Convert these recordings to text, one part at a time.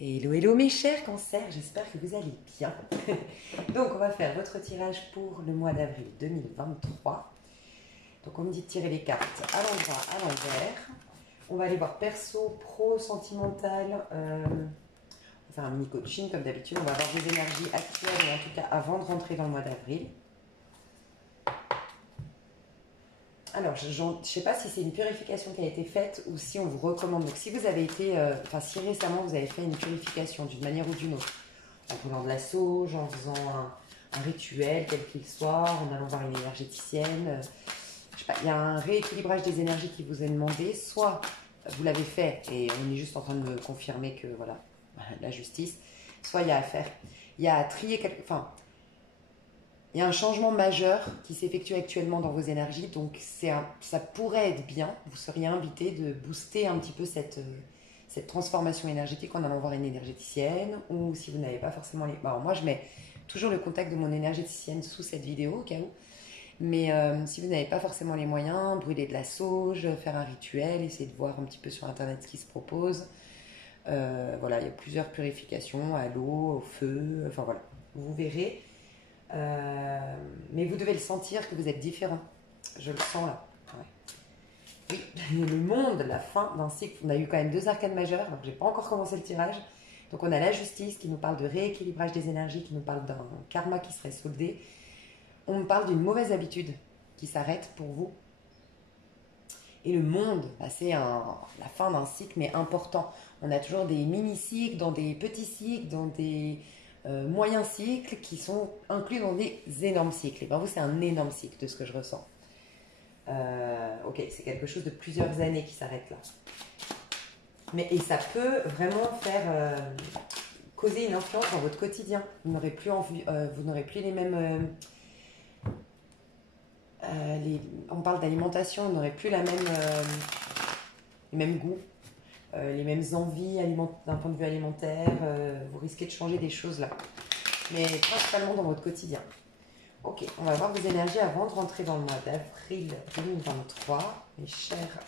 Hello, hello mes chers cancers, j'espère que vous allez bien. Donc on va faire votre tirage pour le mois d'avril 2023. Donc on me dit de tirer les cartes à l'endroit, à l'envers. On va aller voir perso, pro, sentimental. On va faire un mini coaching comme d'habitude. On va voir des énergies actuelles, en tout cas avant de rentrer dans le mois d'avril. Alors, je ne sais pas si c'est une purification qui a été faite ou si on vous recommande. Donc, si vous avez été, si récemment vous avez fait une purification d'une manière ou d'une autre, en prenant de la sauge, en faisant un rituel, quel qu'il soit, en allant voir une énergéticienne, je sais pas, il y a un rééquilibrage des énergies qui vous est demandé. Soit vous l'avez fait et on est juste en train de me confirmer que voilà, la justice, soit il y a à faire. Il y a à trier il y a un changement majeur qui s'effectue actuellement dans vos énergies, donc ça pourrait être bien, vous seriez invité de booster un petit peu cette transformation énergétique en allant voir une énergéticienne, ou si vous n'avez pas forcément les... Alors moi je mets toujours le contact de mon énergéticienne sous cette vidéo au cas où, mais si vous n'avez pas forcément les moyens, brûler de la sauge, faire un rituel, essayer de voir un petit peu sur internet ce qui se propose. Voilà, il y a plusieurs purifications à l'eau, au feu, enfin voilà, vous verrez. Mais vous devez le sentir que vous êtes différent. Je le sens là. Ouais. Oui, le monde, la fin d'un cycle. On a eu quand même 2 arcanes majeures, donc j'ai pas encore commencé le tirage. Donc on a la justice qui nous parle de rééquilibrage des énergies, qui nous parle d'un karma qui serait soldé. On me parle d'une mauvaise habitude qui s'arrête pour vous. Et le monde, bah, c'est la fin d'un cycle, mais important. On a toujours des mini-cycles, dans des petits cycles, dans des moyens cycles qui sont inclus dans des énormes cycles. Et ben vous, c'est un énorme cycle de ce que je ressens. Ok, c'est quelque chose de plusieurs années qui s'arrête là. Et ça peut vraiment faire causer une influence dans votre quotidien. Vous n'aurez plus les mêmes... on parle d'alimentation, vous n'aurez plus les mêmes goûts. Les mêmes envies d'un point de vue alimentaire, vous risquez de changer des choses là, mais principalement dans votre quotidien. Ok, on va voir vos énergies avant de rentrer dans le mois d'avril 2023, mes chers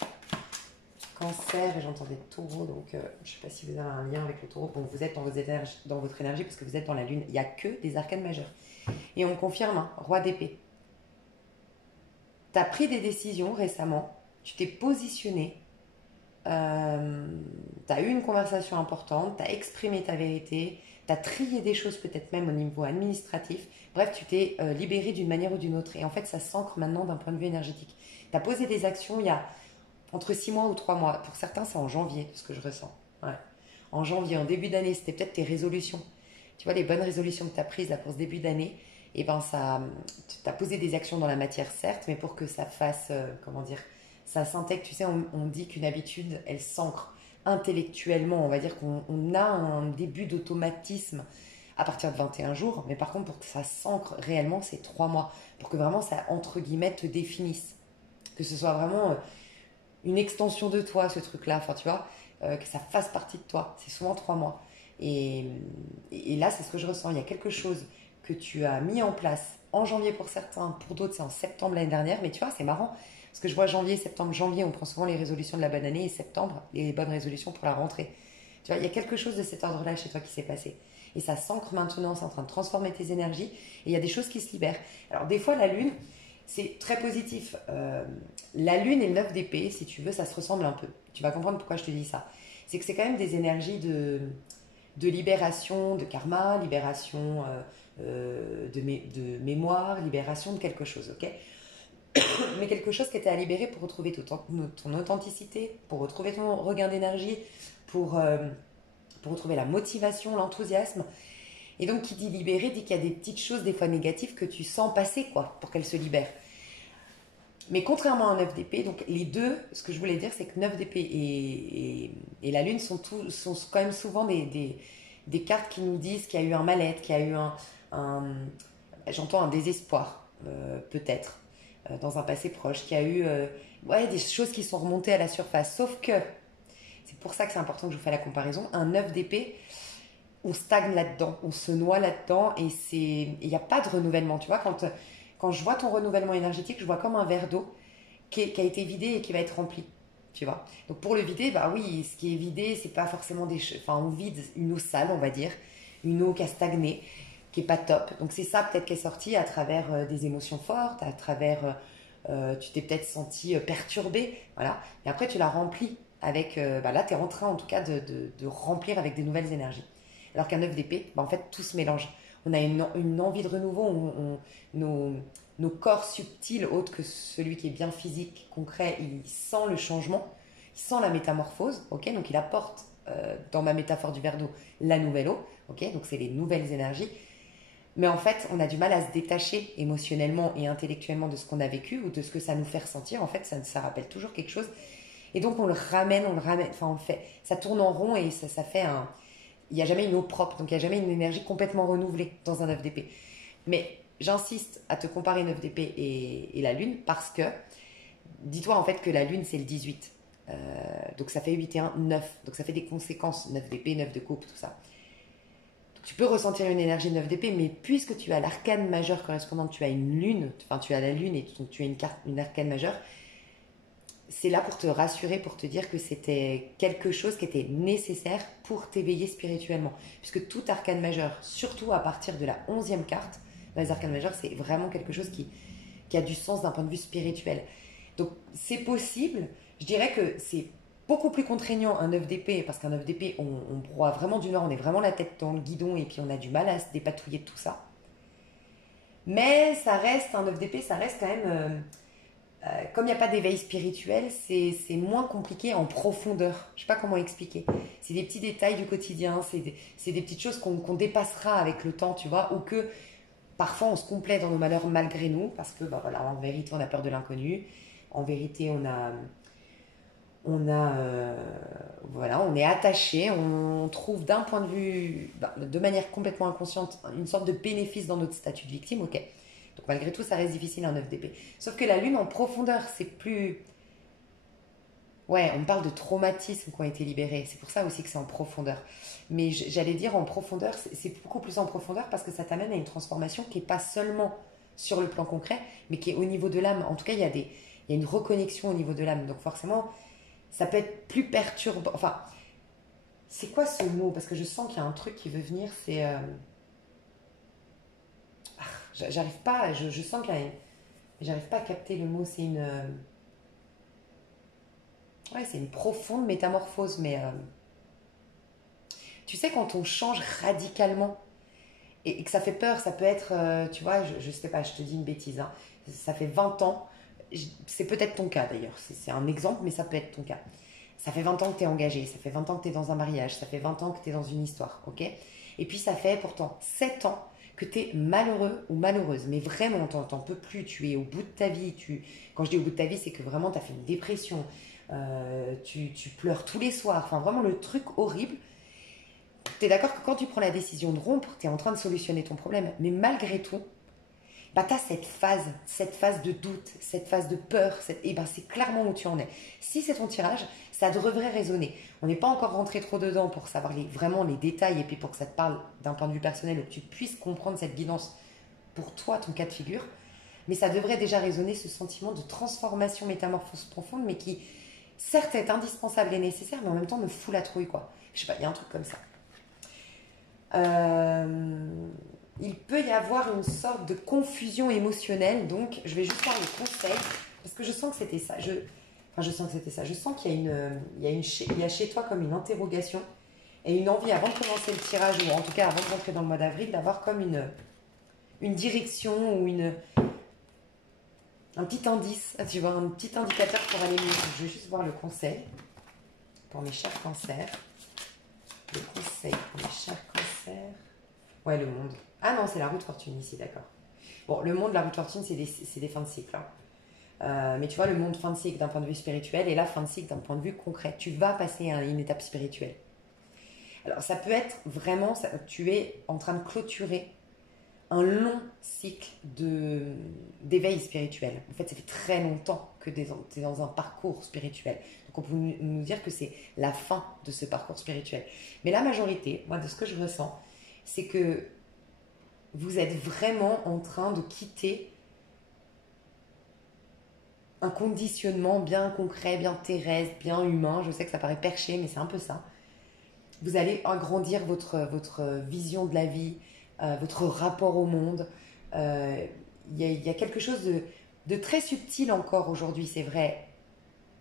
cancers, et j'entendais taureau, donc je ne sais pas si vous avez un lien avec le taureau. Bon, vous êtes dans votre énergie parce que vous êtes dans la lune, il n'y a que des arcanes majeures. Et on confirme, hein, roi d'épée. Tu as pris des décisions récemment, tu t'es positionné. Tu as eu une conversation importante, tu as exprimé ta vérité, tu as trié des choses peut-être même au niveau administratif. Bref, tu t'es libéré d'une manière ou d'une autre. Et en fait, ça s'ancre maintenant d'un point de vue énergétique. Tu as posé des actions il y a entre 6 mois ou 3 mois. Pour certains, c'est en janvier, ce que je ressens. Ouais. En janvier, en début d'année, c'était peut-être tes résolutions. Tu vois, les bonnes résolutions que tu as prises là, pour ce début d'année, et ben tu as posé des actions dans la matière, certes, mais pour que ça fasse, comment dire, ça s'intègre. Tu sais, on dit qu'une habitude, elle s'ancre intellectuellement. On va dire qu'on a un début d'automatisme à partir de 21 jours. Mais par contre, pour que ça s'ancre réellement, c'est 3 mois. Pour que vraiment ça, entre guillemets, te définisse. Que ce soit vraiment une extension de toi, ce truc-là. Enfin, tu vois, que ça fasse partie de toi. C'est souvent 3 mois. Et là, c'est ce que je ressens. Il y a quelque chose que tu as mis en place en janvier pour certains. Pour d'autres, c'est en septembre l'année dernière. Mais tu vois, c'est marrant. Parce que je vois janvier, septembre, janvier, on prend souvent les résolutions de la bonne année, et septembre, les bonnes résolutions pour la rentrée. Tu vois, il y a quelque chose de cet ordre-là chez toi qui s'est passé. Et ça s'ancre maintenant, c'est en train de transformer tes énergies, et il y a des choses qui se libèrent. Alors des fois, la lune, c'est très positif. La lune et le 9 d'épée, si tu veux, ça se ressemble un peu. Tu vas comprendre pourquoi je te dis ça. C'est que c'est quand même des énergies de libération, de karma, libération de mémoire, libération de quelque chose, ok ? Mais quelque chose qui était à libérer pour retrouver ton authenticité, pour retrouver ton regain d'énergie, pour retrouver la motivation, l'enthousiasme. Et donc, qui dit libérer, dit qu'il y a des petites choses, des fois négatives, que tu sens passer, quoi, pour qu'elles se libèrent. Mais contrairement à un 9 d'épée, donc les deux, ce que je voulais dire, c'est que 9 d'épée et la lune sont quand même souvent des cartes qui nous disent qu'il y a eu un mal-être, qu'il y a eu j'entends un désespoir, peut-être. Dans un passé proche, qui a eu des choses qui sont remontées à la surface. Sauf que, c'est pour ça que c'est important que je vous fasse la comparaison, un 9 d'épée, on stagne là-dedans, on se noie là-dedans, et il n'y a pas de renouvellement. Tu vois, quand je vois ton renouvellement énergétique, je vois comme un verre d'eau qui a été vidé et qui va être rempli. tu vois. Donc pour le vider, bah oui, ce qui est vidé, c'est pas forcément des... Enfin, on vide une eau sale, on va dire, une eau qui a stagné, qui est pas top. Donc c'est ça peut-être qui est sorti à travers des émotions fortes, à travers... tu t'es peut-être senti perturbé, voilà. Et après, tu l'as rempli avec... bah là, tu es en train, en tout cas, de remplir avec des nouvelles énergies. Alors qu'un œuf d'épée, bah en fait, tout se mélange. On a une envie de renouveau, nos, nos corps subtils, autres que celui qui est bien physique, concret, il sent le changement, il sent la métamorphose, ok. Donc il apporte, dans ma métaphore du verre d'eau, la nouvelle eau, ok. Donc c'est les nouvelles énergies. Mais en fait, on a du mal à se détacher émotionnellement et intellectuellement de ce qu'on a vécu ou de ce que ça nous fait ressentir. En fait, ça rappelle toujours quelque chose. Et donc, on le ramène, enfin, on le fait. Ça tourne en rond et ça fait un. Il n'y a jamais une eau propre, donc il n'y a jamais une énergie complètement renouvelée dans un œuf d'épée. Mais j'insiste à te comparer une œuf d'épée et la lune parce que dis-toi en fait que la lune c'est le 18. Donc ça fait 8 et 1, 9. Donc ça fait des conséquences, 9 d'épée, 9 de coupe, tout ça. Tu peux ressentir une énergie 9 d'épée, mais puisque tu as l'arcane majeure correspondante, tu as une lune, enfin tu as la lune et donc tu as une arcane majeure, c'est là pour te rassurer, pour te dire que c'était quelque chose qui était nécessaire pour t'éveiller spirituellement. Puisque tout arcane majeur, surtout à partir de la 11e carte, dans les arcanes majeures, c'est vraiment quelque chose qui a du sens d'un point de vue spirituel. Donc c'est possible, je dirais que c'est beaucoup plus contraignant un œuf d'épée, parce qu'un œuf d'épée, on broie vraiment du nord, on est vraiment la tête dans le guidon et puis on a du mal à se dépatouiller de tout ça. Mais ça reste, un œuf d'épée, ça reste quand même... comme il n'y a pas d'éveil spirituel, c'est moins compliqué en profondeur. Je ne sais pas comment expliquer. C'est des petits détails du quotidien, c'est des petites choses qu'on dépassera avec le temps, tu vois, ou que parfois on se complaît dans nos malheurs malgré nous, parce que bah, voilà, en vérité on a peur de l'inconnu, en vérité voilà, on est attaché, on trouve d'un point de vue, bah, de manière complètement inconsciente, une sorte de bénéfice dans notre statut de victime, ok. Donc malgré tout, ça reste difficile un œuf d'épée. Sauf que la lune en profondeur, c'est plus... Ouais, on parle de traumatismes qui ont été libérés. C'est pour ça aussi que c'est en profondeur. Mais j'allais dire en profondeur, c'est beaucoup plus en profondeur parce que ça t'amène à une transformation qui n'est pas seulement sur le plan concret, mais qui est au niveau de l'âme. En tout cas, il y a une reconnexion au niveau de l'âme. Donc forcément, ça peut être plus perturbant. Enfin, c'est quoi ce mot? Parce que je sens qu'il y a un truc qui veut venir, c'est... j'arrive pas, je sens qu'il y a une... J'arrive pas à capter le mot, c'est une... Ouais, c'est une profonde métamorphose, mais... Tu sais, quand on change radicalement et que ça fait peur, ça peut être, tu vois, je sais pas, je te dis une bêtise, hein, ça fait 20 ans, c'est peut-être ton cas d'ailleurs, c'est un exemple, mais ça peut être ton cas. Ça fait 20 ans que tu es engagé, ça fait 20 ans que tu es dans un mariage, ça fait 20 ans que tu es dans une histoire, ok. Et puis ça fait pourtant 7 ans que tu es malheureux ou malheureuse, mais vraiment, t'en peux plus, tu es au bout de ta vie. Quand je dis au bout de ta vie, c'est que vraiment tu as fait une dépression, tu pleures tous les soirs, enfin vraiment le truc horrible. Tu es d'accord que quand tu prends la décision de rompre, tu es en train de solutionner ton problème. Mais malgré tout, bah, tu as cette phase de doute, cette phase de peur. Et bah, c'est clairement où tu en es. Si c'est ton tirage, ça devrait résonner. On n'est pas encore rentré trop dedans pour savoir vraiment les détails et puis pour que ça te parle d'un point de vue personnel ou que tu puisses comprendre cette guidance pour toi, ton cas de figure. Mais ça devrait déjà résonner ce sentiment de transformation, métamorphose profonde, mais qui, certes, est indispensable et nécessaire, mais en même temps me fout la trouille, quoi. Je sais pas, il y a un truc comme ça. Il peut y avoir une sorte de confusion émotionnelle, donc je vais juste faire le conseil, parce que je sens que c'était ça. Je sens que c'était ça. Je sens qu'il y a il y a chez toi comme une interrogation et une envie avant de commencer le tirage, ou en tout cas avant de rentrer dans le mois d'avril, d'avoir comme une direction ou un petit indice, tu vois, un petit indicateur pour aller mieux. Je vais juste voir le conseil pour mes chers cancers. Le conseil pour mes chers cancers. Ouais, le monde. Ah non, c'est la roue de fortune ici, d'accord. Bon, le monde, la roue de fortune, c'est des fins de cycle. Hein. Mais tu vois, le monde fin de cycle d'un point de vue spirituel et la fin de cycle d'un point de vue concret. Tu vas passer à une étape spirituelle. Alors, ça peut être vraiment... tu es en train de clôturer un long cycle d'éveil spirituel. En fait, ça fait très longtemps que tu es dans un parcours spirituel. Donc, on peut nous dire que c'est la fin de ce parcours spirituel. Mais la majorité, moi, de ce que je ressens, c'est que vous êtes vraiment en train de quitter un conditionnement bien concret, bien terrestre, bien humain. Je sais que ça paraît perché, mais c'est un peu ça. Vous allez agrandir votre vision de la vie, votre rapport au monde. Il y a quelque chose de très subtil encore aujourd'hui, c'est vrai.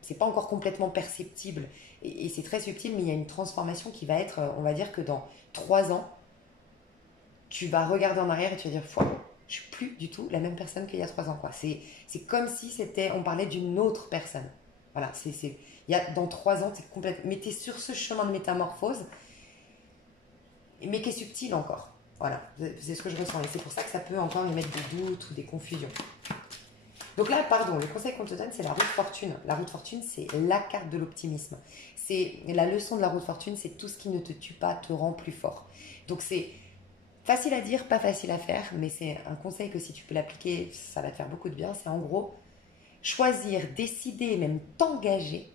C'est pas encore complètement perceptible et c'est très subtil, mais il y a une transformation qui va être, on va dire que dans 3 ans, tu vas regarder en arrière et tu vas dire, je suis plus du tout la même personne qu'il y a 3 ans. Quoi. C'est comme si on parlait d'une autre personne. Voilà, dans 3 ans, c'est complètement. Mais tu es sur ce chemin de métamorphose, mais qui est subtil encore. Voilà, c'est ce que je ressens. Et c'est pour ça que ça peut encore y mettre des doutes ou des confusions. Donc là, pardon, le conseil qu'on te donne, c'est la roue de fortune. La roue de fortune, c'est la carte de l'optimisme. C'est la leçon de la roue de fortune, c'est tout ce qui ne te tue pas te rend plus fort. Donc c'est facile à dire, pas facile à faire, mais c'est un conseil que si tu peux l'appliquer, ça va te faire beaucoup de bien. C'est en gros choisir, décider, même t'engager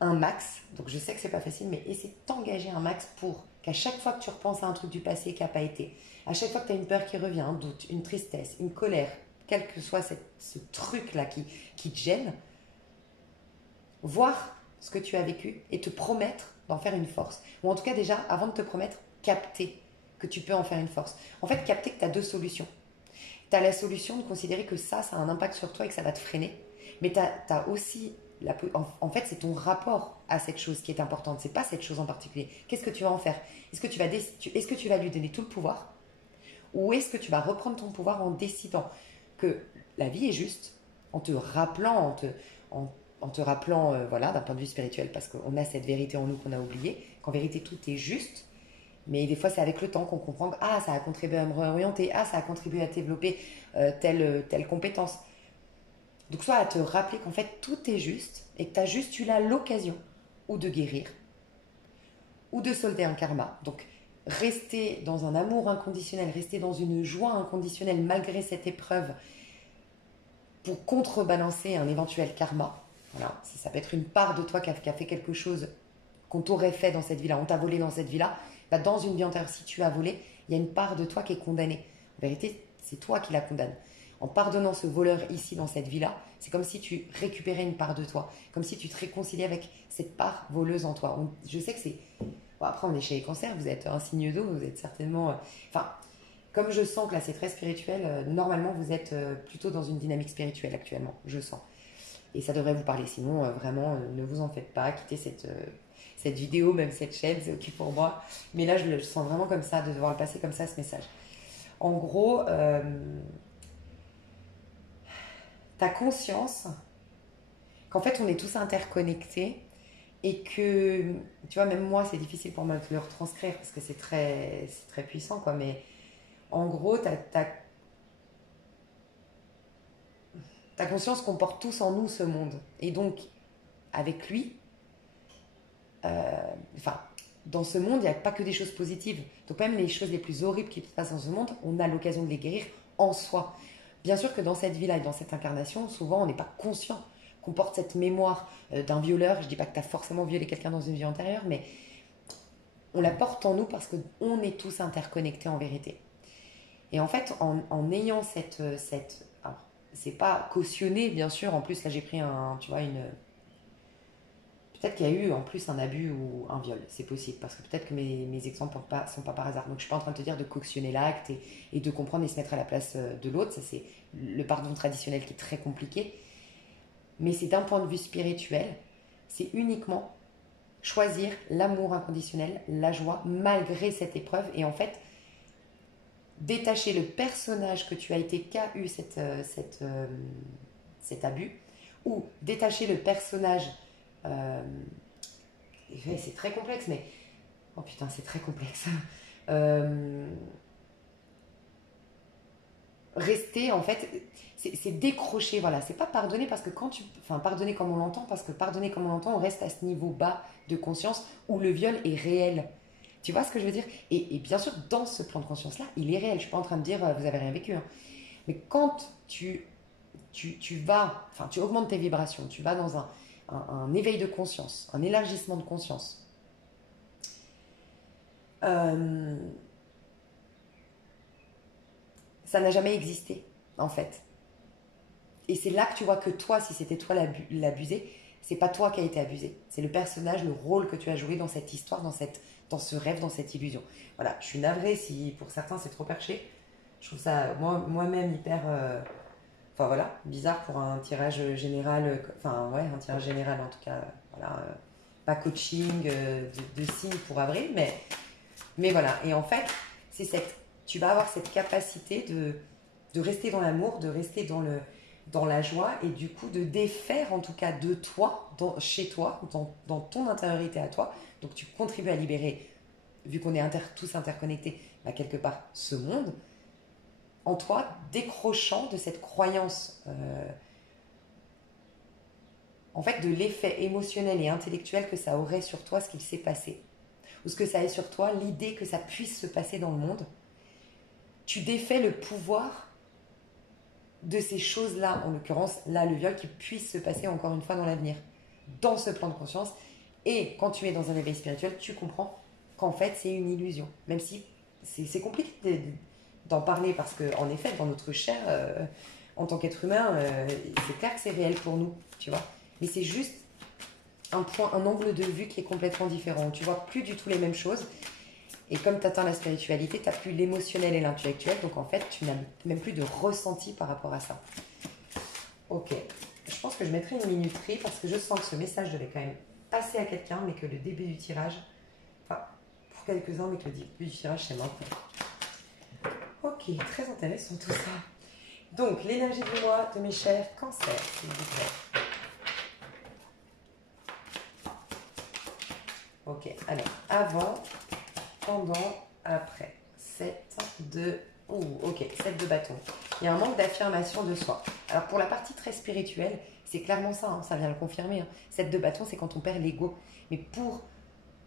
un max. Donc je sais que c'est pas facile, mais essaie de t'engager un max pour qu'à chaque fois que tu repenses à un truc du passé qui n'a pas été, à chaque fois que tu as une peur qui revient, un doute, une tristesse, une colère, quel que soit ce truc-là qui te gêne, voir ce que tu as vécu et te promettre d'en faire une force. Ou en tout cas déjà, avant de te promettre, capter que tu peux en faire une force. En fait, capter que tu as 2 solutions. Tu as la solution de considérer que ça a un impact sur toi et que ça va te freiner. Mais tu as aussi, en fait, c'est ton rapport à cette chose qui est importante. C'est pas cette chose en particulier. Qu'est-ce que tu vas en faire? Est-ce que tu vas lui donner tout le pouvoir? Ou est-ce que tu vas reprendre ton pouvoir en décidant que la vie est juste, en te rappelant, en te rappelant, voilà, d'un point de vue spirituel, parce qu'on a cette vérité en nous qu'on a oubliée, qu'en vérité tout est juste, mais des fois c'est avec le temps qu'on comprend que ça a contribué à me réorienter, ça a contribué à développer telle compétence. Donc soit à te rappeler qu'en fait tout est juste et que tu as juste eu là l'occasion ou de guérir ou de solder un karma. Donc rester dans un amour inconditionnel, rester dans une joie inconditionnelle malgré cette épreuve pour contrebalancer un éventuel karma. Voilà, ça peut être une part de toi qui a fait quelque chose qu'on t'aurait fait dans cette vie-là, on t'a volé dans cette vie-là. Bah, dans une vie antérieure, si tu as volé, il y a une part de toi qui est condamnée. En vérité, c'est toi qui la condamne. En pardonnant ce voleur ici dans cette vie-là, c'est comme si tu récupérais une part de toi, comme si tu te réconciliais avec cette part voleuse en toi. Je sais que c'est... Bon, après, on est chez les cancers, vous êtes un signe d'eau, vous êtes certainement... Enfin, comme je sens que là c'est très spirituel, normalement vous êtes plutôt dans une dynamique spirituelle actuellement, je sens. Et ça devrait vous parler, sinon vraiment ne vous en faites pas, quittez cette vidéo, même cette chaîne, c'est ok pour moi. Mais là je le sens vraiment comme ça, de devoir le passer comme ça ce message. En gros, t'as conscience qu'en fait on est tous interconnectés et que, tu vois, même moi c'est difficile pour moi de le retranscrire parce que c'est très puissant quoi, mais en gros t'as conscience qu'on porte tous en nous ce monde. Et donc, avec lui, enfin, dans ce monde, il n'y a pas que des choses positives. Donc même les choses les plus horribles qui se passent dans ce monde, on a l'occasion de les guérir en soi. Bien sûr que dans cette vie-là et dans cette incarnation, souvent on n'est pas conscient qu'on porte cette mémoire d'un violeur. Je ne dis pas que tu as forcément violé quelqu'un dans une vie antérieure, mais on la porte en nous parce qu'on est tous interconnectés en vérité. Et en fait, en ayant alors, c'est pas cautionné, bien sûr. En plus, là, j'ai pris tu vois, peut-être qu'il y a eu en plus un abus ou un viol. C'est possible, parce que peut-être que mes exemples sont pas par hasard. Donc, je suis pas en train de te dire de cautionner l'acte et de comprendre et se mettre à la place de l'autre. Ça, c'est le pardon traditionnel qui est très compliqué. Mais c'est d'un point de vue spirituel, c'est uniquement choisir l'amour inconditionnel, la joie, malgré cette épreuve. Et en fait, détacher le personnage que tu as été, qu'a eu cet abus, ou détacher le personnage. C'est très complexe, mais. Oh putain, c'est très complexe. Rester, en fait, c'est décrocher, voilà. C'est pas pardonner parce que quand tu. Enfin, pardonner comme on l'entend, parce que pardonner comme on l'entend, on reste à ce niveau bas de conscience où le viol est réel. Tu vois ce que je veux dire? Et bien sûr, dans ce plan de conscience-là, il est réel. Je ne suis pas en train de dire vous avez rien vécu. Hein. Mais quand tu vas, enfin, tu augmentes tes vibrations, tu vas dans un éveil de conscience, un élargissement de conscience. Ça n'a jamais existé, en fait. Et c'est là que tu vois que toi, si c'était toi l'abusé, c'est pas toi qui as été abusé. C'est le personnage, le rôle que tu as joué dans cette histoire, dans ce rêve, dans cette illusion. Voilà, je suis navrée si pour certains c'est trop perché. Je trouve ça moi-même hyper... Enfin voilà, bizarre pour un tirage général, enfin ouais, un tirage général en tout cas, voilà, pas coaching de signes pour avril, mais voilà. Et en fait, tu vas avoir cette capacité de rester dans l'amour, de rester dans la joie et du coup de défaire en tout cas de toi, chez toi, dans ton intériorité à toi. Donc tu contribues à libérer, vu qu'on est tous interconnectés, bah, quelque part ce monde en toi, décrochant de cette croyance, en fait, de l'effet émotionnel et intellectuel que ça aurait sur toi, ce qu'il s'est passé. Ou ce que ça ait sur toi, l'idée que ça puisse se passer dans le monde. Tu défais le pouvoir de ces choses-là, en l'occurrence, là, le viol, qui puisse se passer encore une fois dans l'avenir, dans ce plan de conscience. Et quand tu es dans un éveil spirituel, tu comprends qu'en fait, c'est une illusion. Même si c'est compliqué d'en parler parce qu'en effet, dans notre chair, en tant qu'être humain, c'est clair que c'est réel pour nous, tu vois. Mais c'est juste un angle de vue qui est complètement différent. Tu vois plus du tout les mêmes choses. Et comme tu atteins la spiritualité, tu n'as plus l'émotionnel et l'intellectuel. Donc en fait, tu n'as même plus de ressenti par rapport à ça. Ok. Je pense que je mettrai une minuterie parce que je sens que ce message devait quand même passer à quelqu'un, mais que le début du tirage, enfin, pour quelques-uns, mais que le début du tirage, c'est maintenant. Ok, très intéressant tout ça. Donc, l'énergie du mois de mes chers cancers, s'il vous plaît. Ok, alors, avant, pendant, après. 7 de... ok, 7 de bâton. Il y a un manque d'affirmation de soi. Alors, pour la partie très spirituelle, c'est clairement ça, hein, ça vient le confirmer. Hein. 7 de bâton, c'est quand on perd l'ego. Mais pour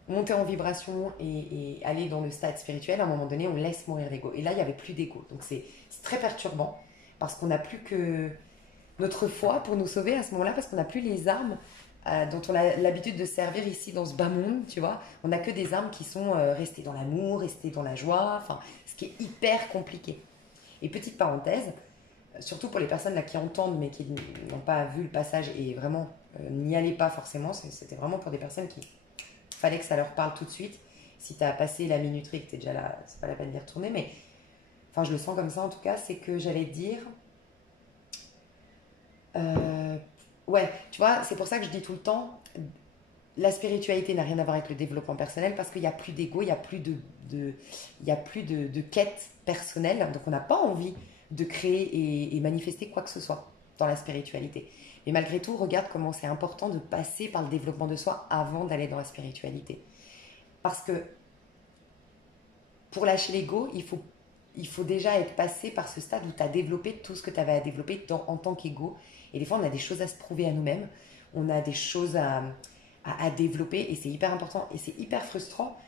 monter en vibration et aller dans le stade spirituel, à un moment donné, on laisse mourir l'ego. Et là, il n'y avait plus d'ego. Donc, c'est très perturbant parce qu'on n'a plus que notre foi pour nous sauver à ce moment-là, parce qu'on n'a plus les armes dont on a l'habitude de servir ici dans ce bas monde, tu vois. On n'a que des armes qui sont restées dans l'amour, restées dans la joie, enfin, ce qui est hyper compliqué. Et petite parenthèse, surtout pour les personnes là qui entendent mais qui n'ont pas vu le passage et vraiment n'y allez pas forcément, c'était vraiment pour des personnes qui fallait que ça leur parle tout de suite. Si tu as passé la minuterie, que tu es déjà là, c'est pas la peine d'y retourner, mais enfin je le sens comme ça en tout cas, c'est que j'allais te dire ouais, tu vois, c'est pour ça que je dis tout le temps, la spiritualité n'a rien à voir avec le développement personnel parce qu'il n'y a plus d'ego, il n'y a plus de quête personnelle, donc on n'a pas envie de créer et manifester quoi que ce soit dans la spiritualité. Mais malgré tout, regarde comment c'est important de passer par le développement de soi avant d'aller dans la spiritualité. Parce que pour lâcher l'ego, il faut déjà être passé par ce stade où tu as développé tout ce que tu avais à développer en tant qu'ego. Et des fois, on a des choses à se prouver à nous-mêmes, on a des choses à développer et c'est hyper important et c'est hyper frustrant.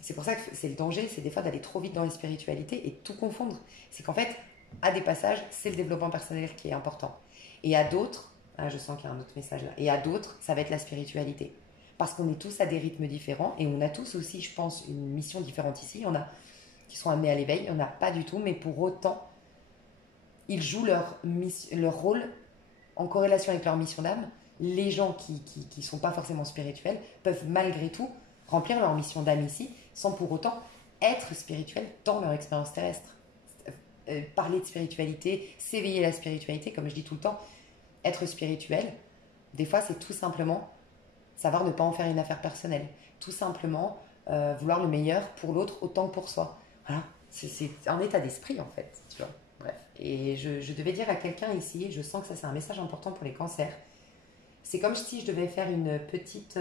C'est pour ça que c'est le danger, c'est des fois d'aller trop vite dans la spiritualité et tout confondre. C'est qu'en fait, à des passages, c'est le développement personnel qui est important. Et à d'autres, ah, je sens qu'il y a un autre message là, et à d'autres, ça va être la spiritualité. Parce qu'on est tous à des rythmes différents et on a tous aussi, je pense, une mission différente ici. Il y en a qui sont amenés à l'éveil, il n'y en a pas du tout, mais pour autant, ils jouent leur rôle en corrélation avec leur mission d'âme. Les gens qui sont pas forcément spirituels peuvent malgré tout remplir leur mission d'âme ici, sans pour autant être spirituels dans leur expérience terrestre. Parler de spiritualité, s'éveiller à la spiritualité, comme je dis tout le temps, être spirituel, des fois c'est tout simplement savoir ne pas en faire une affaire personnelle. Tout simplement vouloir le meilleur pour l'autre autant que pour soi. Voilà, c'est un état d'esprit en fait, tu vois. Bref, et je devais dire à quelqu'un ici, et je sens que ça c'est un message important pour les cancers. C'est comme si je devais faire une petite...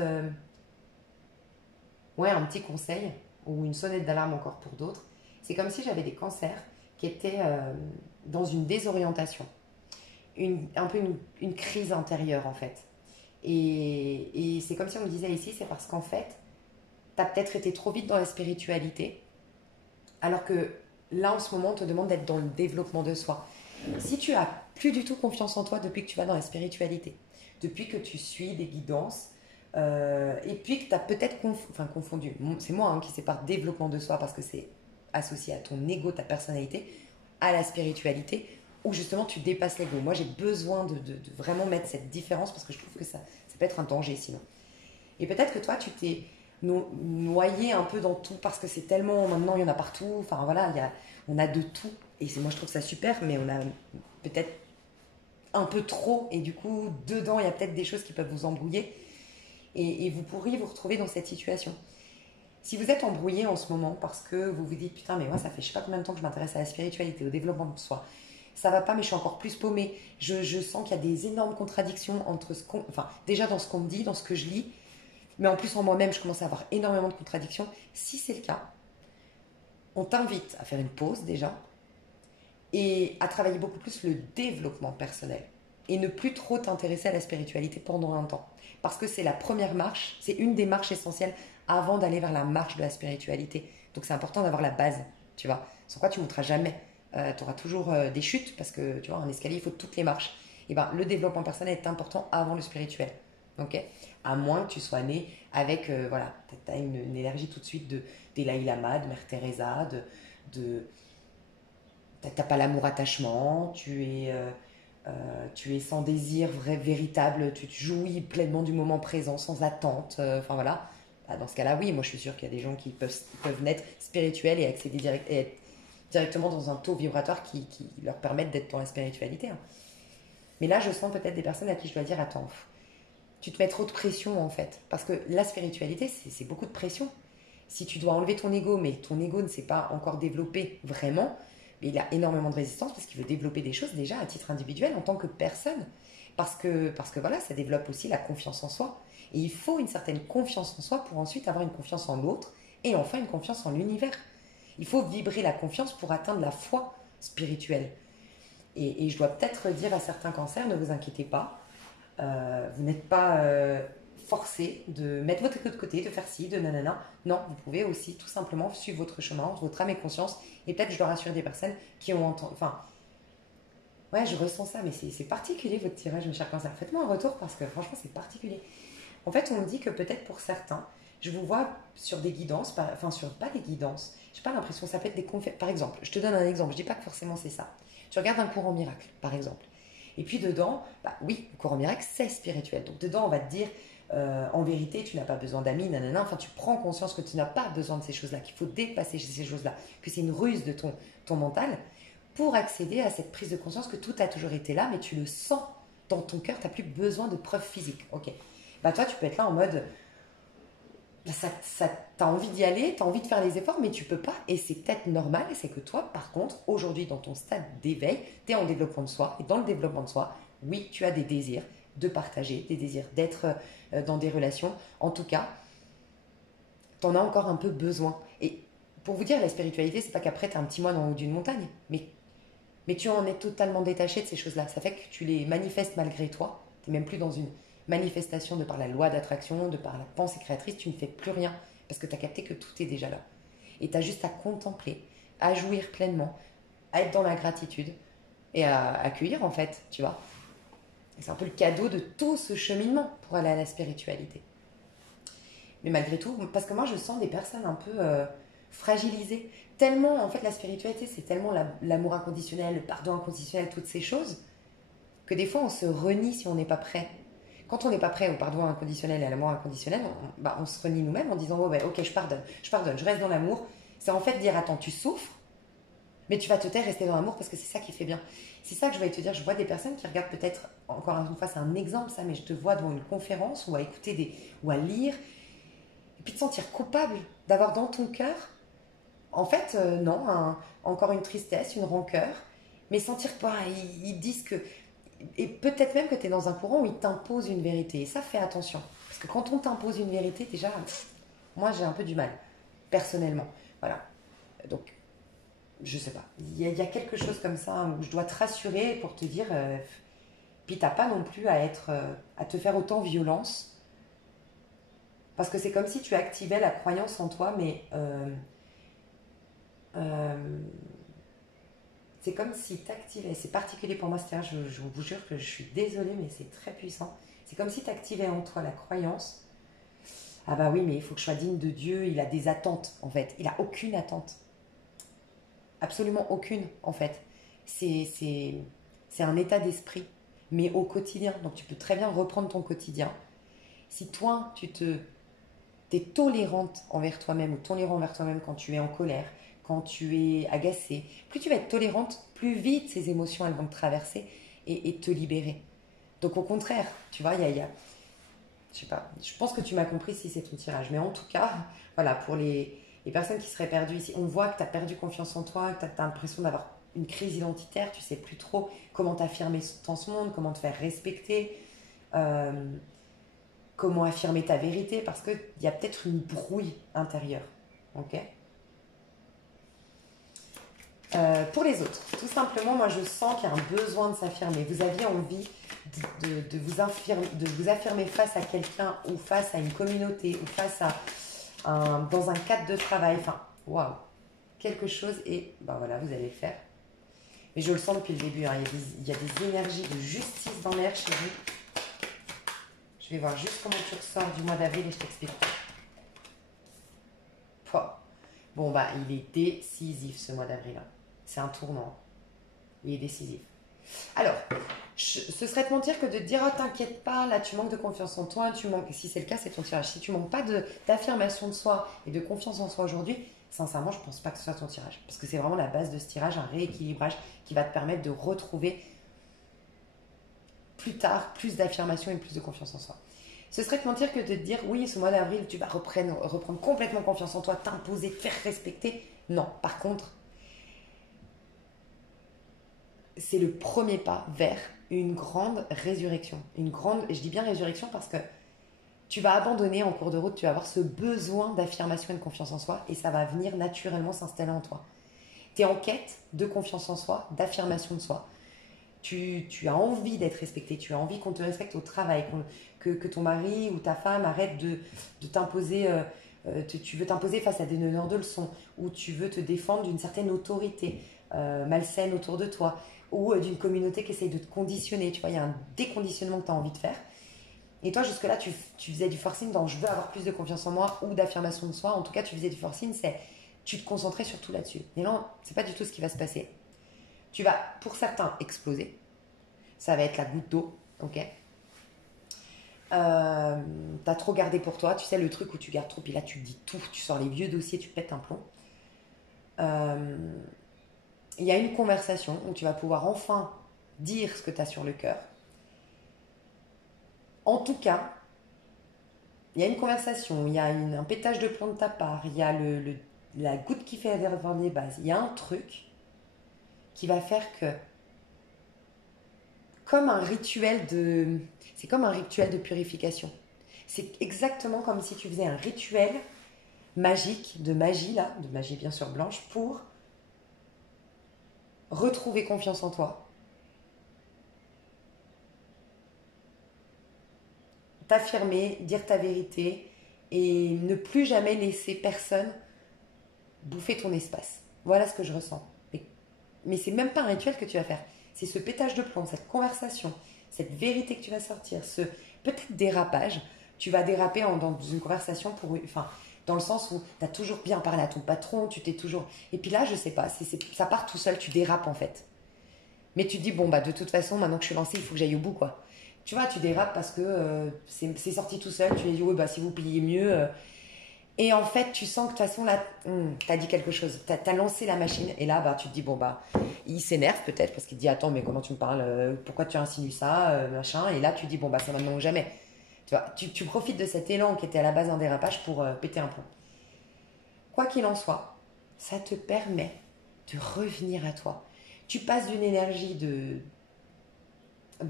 ouais, un petit conseil, ou une sonnette d'alarme encore pour d'autres. C'est comme si j'avais des cancers qui étaient dans une désorientation. Un peu une crise intérieure en fait. Et c'est comme si on me disait ici, c'est parce qu'en fait, tu as peut-être été trop vite dans la spiritualité, alors que là en ce moment on te demande d'être dans le développement de soi. Si tu as plus du tout confiance en toi depuis que tu vas dans la spiritualité, depuis que tu suis des guidances, et puis que tu as peut-être confondu, c'est moi qui sépare développement de soi parce que c'est associé à ton ego, ta personnalité, à la spiritualité, ou justement tu dépasses l'ego. Moi, j'ai besoin de vraiment mettre cette différence parce que je trouve que ça peut être un danger sinon. Et peut-être que toi, tu t'es noyé un peu dans tout parce que c'est tellement, maintenant, il y en a partout. Enfin, voilà, on a de tout. Et moi, je trouve ça super, mais on a peut-être un peu trop. Et du coup, dedans, il y a peut-être des choses qui peuvent vous embrouiller. Et vous pourriez vous retrouver dans cette situation. Si vous êtes embrouillé en ce moment parce que vous vous dites putain mais moi ça fait je sais pas combien de temps que je m'intéresse à la spiritualité, au développement de soi, ça va pas mais je suis encore plus paumée, je sens qu'il y a des énormes contradictions entre enfin déjà dans ce qu'on me dit, dans ce que je lis, mais en plus en moi-même je commence à avoir énormément de contradictions. Si c'est le cas, on t'invite à faire une pause déjà et à travailler beaucoup plus le développement personnel et ne plus trop t'intéresser à la spiritualité pendant un temps. Parce que c'est la première marche, c'est une des marches essentielles avant d'aller vers la marche de la spiritualité. Donc c'est important d'avoir la base, tu vois. Sans quoi tu ne monteras jamais. Tu auras toujours des chutes parce que, tu vois, un escalier, il faut toutes les marches. Et ben, le développement personnel est important avant le spirituel. Ok, à moins que tu sois né avec, voilà, tu as une énergie tout de suite des Dalai Lama, de Mère Teresa, t'as pas l'amour attachement, tu es sans désir véritable, tu jouis pleinement du moment présent, sans attente, enfin voilà. Bah, dans ce cas-là, oui, moi je suis sûre qu'il y a des gens qui peuvent naître spirituels et accéder et être directement dans un taux vibratoire qui leur permettent d'être dans la spiritualité. Hein. Mais là, je sens peut-être des personnes à qui je dois dire, attends, tu te mets trop de pression en fait. Parce que la spiritualité, c'est beaucoup de pression. Si tu dois enlever ton ego, mais ton ego ne s'est pas encore développé vraiment, mais il a énormément de résistance parce qu'il veut développer des choses déjà à titre individuel en tant que personne. Parce que voilà, ça développe aussi la confiance en soi. Et il faut une certaine confiance en soi pour ensuite avoir une confiance en l'autre et enfin une confiance en l'univers. Il faut vibrer la confiance pour atteindre la foi spirituelle. Et je dois peut-être dire à certains cancers, ne vous inquiétez pas, vous n'êtes pas forcé de mettre votre ego de côté, de faire ci, de nanana. Non, vous pouvez aussi tout simplement suivre votre chemin entre votre âme et conscience. Et peut-être je dois rassurer des personnes qui ont entendu. Enfin, ouais, je ressens ça, mais c'est particulier votre tirage, mes chers cancers. Faites-moi un retour parce que franchement, c'est particulier. En fait, on me dit que peut-être pour certains, je vous vois sur des guidances, enfin, sur pas des guidances. J'ai pas l'impression, ça peut être des conférences. Par exemple, je te donne un exemple, je dis pas que forcément c'est ça. Tu regardes un courant miracle, par exemple. Et puis dedans, bah oui, le courant miracle, c'est spirituel. Donc dedans, on va te dire, en vérité, tu n'as pas besoin d'amis, nanana. Enfin, tu prends conscience que tu n'as pas besoin de ces choses-là, qu'il faut dépasser ces choses-là, que c'est une ruse de ton mental pour accéder à cette prise de conscience que tout a toujours été là, mais tu le sens dans ton cœur, tu n'as plus besoin de preuves physiques. Ok. Bah toi, tu peux être là en mode, t'as envie d'y aller, t'as envie de faire les efforts, mais tu peux pas. Et c'est peut-être normal, c'est que toi, par contre, aujourd'hui, dans ton stade d'éveil, tu es en développement de soi. Et dans le développement de soi, oui, tu as des désirs de partager, des désirs d'être dans des relations. En tout cas, tu en as encore un peu besoin. Et pour vous dire, la spiritualité, c'est pas qu'après, tu es un petit moine en haut d'une montagne. Mais tu en es totalement détaché de ces choses-là. Ça fait que tu les manifestes malgré toi. Tu n'es même plus dans une manifestation de par la loi d'attraction, de par la pensée créatrice. Tu ne fais plus rien parce que tu as capté que tout est déjà là. Et tu as juste à contempler, à jouir pleinement, à être dans la gratitude et à accueillir en fait, tu vois. Et c'est un peu le cadeau de tout ce cheminement pour aller à la spiritualité. Mais malgré tout, parce que moi je sens des personnes un peu fragilisées. Tellement, en fait, la spiritualité, c'est tellement l'amour inconditionnel, le pardon inconditionnel, toutes ces choses, que des fois on se renie si on n'est pas prêt. Quand on n'est pas prêt au pardon inconditionnel et à l'amour inconditionnel, on se renie nous-mêmes en disant oh, ok, je pardonne, je reste dans l'amour. C'est en fait dire attends, tu souffres, mais tu vas te taire, rester dans l'amour parce que c'est ça qui fait bien. C'est ça que je vais te dire. Je vois des personnes qui regardent peut-être, encore une fois, c'est un exemple ça, mais je te vois devant une conférence ou à écouter ou à lire, et puis te sentir coupable d'avoir dans ton cœur, en fait, non, encore une tristesse, une rancœur, mais sentir pas, ils disent que. Et peut-être même que tu es dans un courant où ils t'imposent une vérité. Et ça, fais attention. Parce que quand on t'impose une vérité, déjà, moi, j'ai un peu du mal, personnellement. Voilà. Donc, je sais pas. Il y a quelque chose comme ça où je dois te rassurer pour te dire. Puis, t'as pas non plus à te faire autant violence. Parce que c'est comme si tu activais la croyance en toi, mais. C'est comme si tu activais, c'est particulier pour moi, c'est-à-dire, je vous jure que je suis désolée, mais c'est très puissant. C'est comme si tu activais en toi la croyance. Ah bah oui, mais il faut que je sois digne de Dieu, il a des attentes en fait. Il a aucune attente. Absolument aucune en fait. c'est un état d'esprit, mais au quotidien. Donc tu peux très bien reprendre ton quotidien. Si toi, t'es tolérante envers toi-même ou tolérant envers toi-même quand tu es en colère, quand tu es agacé, plus tu vas être tolérante, plus vite ces émotions elles vont te traverser et te libérer. Donc au contraire, tu vois, je sais pas, je pense que tu m'as compris si c'est ton tirage. Mais en tout cas, voilà, pour les personnes qui seraient perdues ici, on voit que tu as perdu confiance en toi, que tu as l'impression d'avoir une crise identitaire, tu sais plus trop comment t'affirmer dans ce monde, comment te faire respecter, euh, comment affirmer ta vérité, parce qu'il y a peut-être une brouille intérieure. Ok. Pour les autres, tout simplement, moi je sens qu'il y a un besoin de s'affirmer. Vous aviez envie de vous affirmer face à quelqu'un ou face à une communauté ou face à dans un cadre de travail. Enfin, waouh, quelque chose et ben voilà, vous allez le faire. Mais je le sens depuis le début, hein, il y a des énergies de justice dans l'air chez vous. Je vais voir juste comment tu ressors du mois d'avril et je t'explique. Bon, bah, il est décisif ce mois d'avril. Hein. C'est un tournant. Il est décisif. Alors, ce serait te mentir que de te dire oh, t'inquiète pas, là tu manques de confiance en toi, si c'est le cas, c'est ton tirage. Si tu manques pas d'affirmation de soi et de confiance en soi aujourd'hui, sincèrement, je pense pas que ce soit ton tirage. Parce que c'est vraiment la base de ce tirage, un rééquilibrage qui va te permettre de retrouver plus tard plus d'affirmation et plus de confiance en soi. Ce serait te mentir que de te dire oui, ce mois d'avril, tu vas reprendre complètement confiance en toi, t'imposer, te faire respecter. Non, par contre, c'est le premier pas vers une grande résurrection. Je dis bien résurrection parce que tu vas abandonner en cours de route, tu vas avoir ce besoin d'affirmation et de confiance en soi et ça va venir naturellement s'installer en toi. Tu es en quête de confiance en soi, d'affirmation de soi. Tu as envie d'être respecté, tu as envie qu'on te respecte au travail, que ton mari ou ta femme arrête de t'imposer, tu veux t'imposer face à des donneurs de leçons, ou tu veux te défendre d'une certaine autorité malsaine autour de toi, ou d'une communauté qui essaye de te conditionner. Tu vois, il y a un déconditionnement que tu as envie de faire. Et toi, jusque-là, tu faisais du forcing dans je veux avoir plus de confiance en moi ou d'affirmation de soi. En tout cas, tu faisais du forcing, tu te concentrais surtout là-dessus. Et non, c'est pas du tout ce qui va se passer. Tu vas, pour certains, exploser. Ça va être la goutte d'eau, ok. T'as trop gardé pour toi, tu sais le truc où tu gardes trop, puis là tu dis tout, tu sors les vieux dossiers, tu pètes un plomb. Il y a une conversation où tu vas pouvoir enfin dire ce que tu as sur le cœur. En tout cas, il y a une conversation, il y a un pétage de plomb de ta part, il y a la goutte qui fait devant les bases, il y a un truc qui va faire que c'est comme un rituel de purification. C'est exactement comme si tu faisais un rituel magique, de magie bien sûr blanche, pour retrouver confiance en toi, t'affirmer, dire ta vérité et ne plus jamais laisser personne bouffer ton espace. Voilà ce que je ressens. Mais c'est même pas un rituel que tu vas faire. C'est ce pétage de plomb, cette conversation, cette vérité que tu vas sortir, ce peut-être dérapage. Tu vas déraper dans une conversation dans le sens où tu as toujours bien parlé à ton patron, tu t'es toujours... Et puis là, je sais pas, ça part tout seul, tu dérapes en fait. Mais tu te dis, bon, bah de toute façon, maintenant que je suis lancée, il faut que j'aille au bout, quoi. Tu vois, tu dérapes parce que c'est sorti tout seul, tu lui dis, oui, bah si vous payez mieux... Et en fait, tu sens que de toute façon, là, t'as dit quelque chose. T'as lancé la machine. Et là, bah, tu te dis, bon, bah, il s'énerve peut-être parce qu'il dit, attends, mais comment tu me parles, pourquoi tu insinues ça, machin. Et là, tu dis, bon, bah, c'est maintenant ou jamais. Tu vois, tu profites de cet élan qui était à la base un dérapage pour péter un plomb. Quoi qu'il en soit, ça te permet de revenir à toi. Tu passes d'une énergie de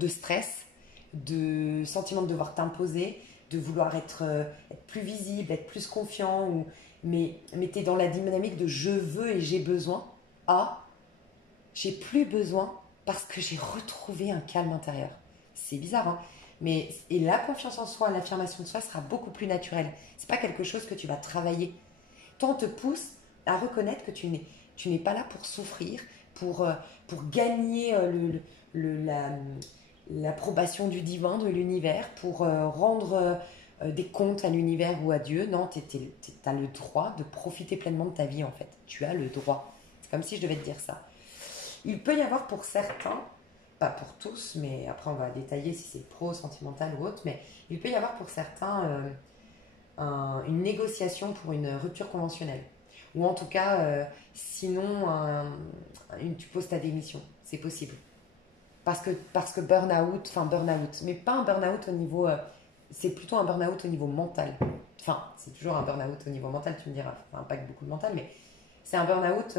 stress, de sentiment de devoir t'imposer, de vouloir être plus visible, être plus confiant, mais tu es dans la dynamique de je veux et j'ai besoin, à j'ai plus besoin parce que j'ai retrouvé un calme intérieur. C'est bizarre, hein, et la confiance en soi, l'affirmation de soi sera beaucoup plus naturelle. C'est pas quelque chose que tu vas travailler. Toi, on te pousse à reconnaître que tu n'es pas là pour souffrir, pour gagner l'approbation du divin, de l'univers, pour rendre des comptes à l'univers ou à Dieu. Non, tu as le droit de profiter pleinement de ta vie en fait. Tu as le droit. C'est comme si je devais te dire ça. Il peut y avoir pour certains, pas pour tous, mais après on va détailler si c'est pro, sentimental ou autre, mais il peut y avoir pour certains une négociation pour une rupture conventionnelle. Ou en tout cas, sinon, tu poses ta démission. C'est possible. Parce que burn-out, enfin burn-out, mais pas un burn-out au niveau... c'est plutôt un burn-out au niveau mental. Enfin, c'est toujours un burn-out au niveau mental, tu me diras. Enfin, pas que beaucoup de mental, mais c'est un burn-out,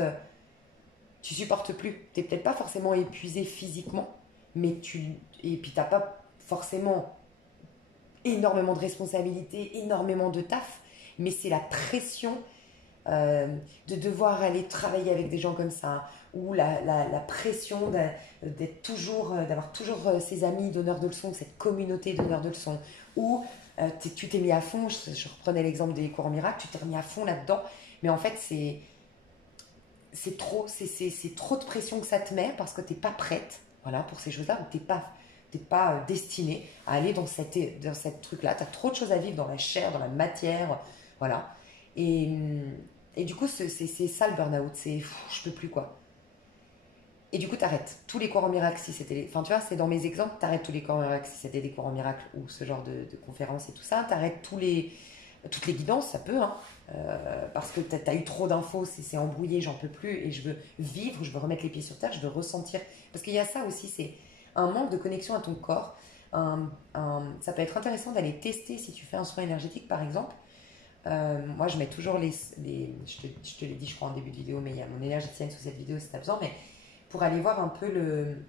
tu supportes plus. Tu n'es peut-être pas forcément épuisé physiquement, mais et puis tu n'as pas forcément énormément de responsabilités, énormément de taf, mais c'est la pression de devoir aller travailler avec des gens comme ça, ou la pression d'être toujours, d'avoir toujours ses amis donneurs de leçons, cette communauté donneurs de leçons, ou tu t'es mis à fond, je reprenais l'exemple des cours en miracle, tu t'es remis à fond là-dedans, mais en fait c'est trop de pression que ça te met parce que tu n'es pas prête, voilà, pour ces choses-là, tu n'es pas destinée à aller dans cette truc-là, tu as trop de choses à vivre dans la chair, dans la matière, voilà, et du coup, c'est ça le burn-out, c'est je peux plus quoi. Et du coup, t'arrêtes tous les cours en miracle si c'était... Enfin, tu vois, c'est dans mes exemples, t'arrêtes tous les cours en miracle si c'était des cours en miracle ou ce genre de conférences et tout ça. T'arrêtes toutes les guidances, ça peut, hein, parce que t'as eu trop d'infos, c'est embrouillé, j'en peux plus et je veux vivre, je veux remettre les pieds sur terre, je veux ressentir. Parce qu'il y a ça aussi, c'est un manque de connexion à ton corps. Ça peut être intéressant d'aller tester si tu fais un soin énergétique, par exemple. Moi, je mets toujours je te l'ai dit, je crois, en début de vidéo, mais il y a mon énergéticienne sous cette vidéo si tu as besoin, mais pour aller voir un peu le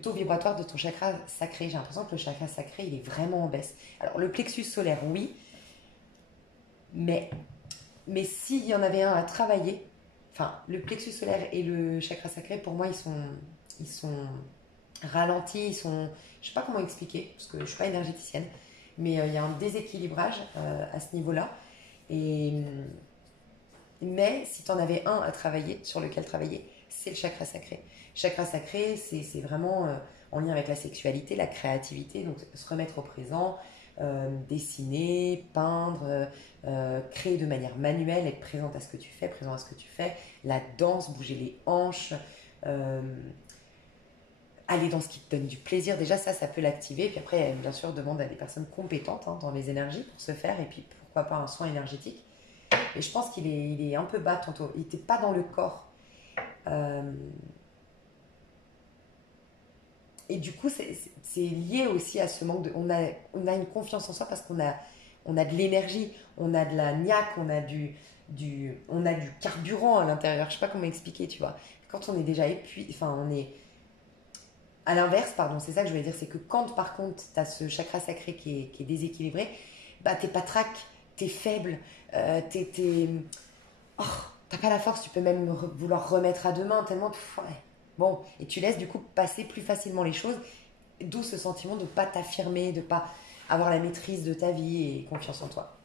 taux vibratoire de ton chakra sacré. J'ai l'impression que le chakra sacré, il est vraiment en baisse. Alors, le plexus solaire, oui, mais s'il y en avait un à travailler, enfin, le plexus solaire et le chakra sacré, pour moi, ils sont ralentis, je ne sais pas comment expliquer, parce que je ne suis pas énergéticienne, mais il y a un déséquilibrage à ce niveau-là. Mais si tu en avais un à travailler, sur lequel travailler, c'est le chakra sacré. Chakra sacré, c'est vraiment en lien avec la sexualité, la créativité, donc se remettre au présent, dessiner, peindre, créer de manière manuelle, être présente à ce que tu fais, présent à ce que tu fais, la danse, bouger les hanches, aller dans ce qui te donne du plaisir. Déjà, ça peut l'activer. Puis après, bien sûr, demande à des personnes compétentes dans les énergies pour se faire. Et puis, pourquoi pas un soin énergétique. Et je pense qu'il est un peu bas tantôt. Il n'était pas dans le corps. Et du coup, c'est lié aussi à ce manque de... On a une confiance en soi parce qu'on a de l'énergie, on a de la niaque, on a du carburant à l'intérieur. Je ne sais pas comment expliquer, tu vois. Quand on est déjà épuisé, enfin, on est... À l'inverse, pardon, c'est ça que je voulais dire, c'est que quand par contre tu as ce chakra sacré qui est déséquilibré, bah t'es pas trac, t'es faible, t'as pas la force, tu peux même vouloir remettre à demain tellement ouais. Bon, et tu laisses du coup passer plus facilement les choses, d'où ce sentiment de pas t'affirmer, de pas avoir la maîtrise de ta vie et confiance en toi.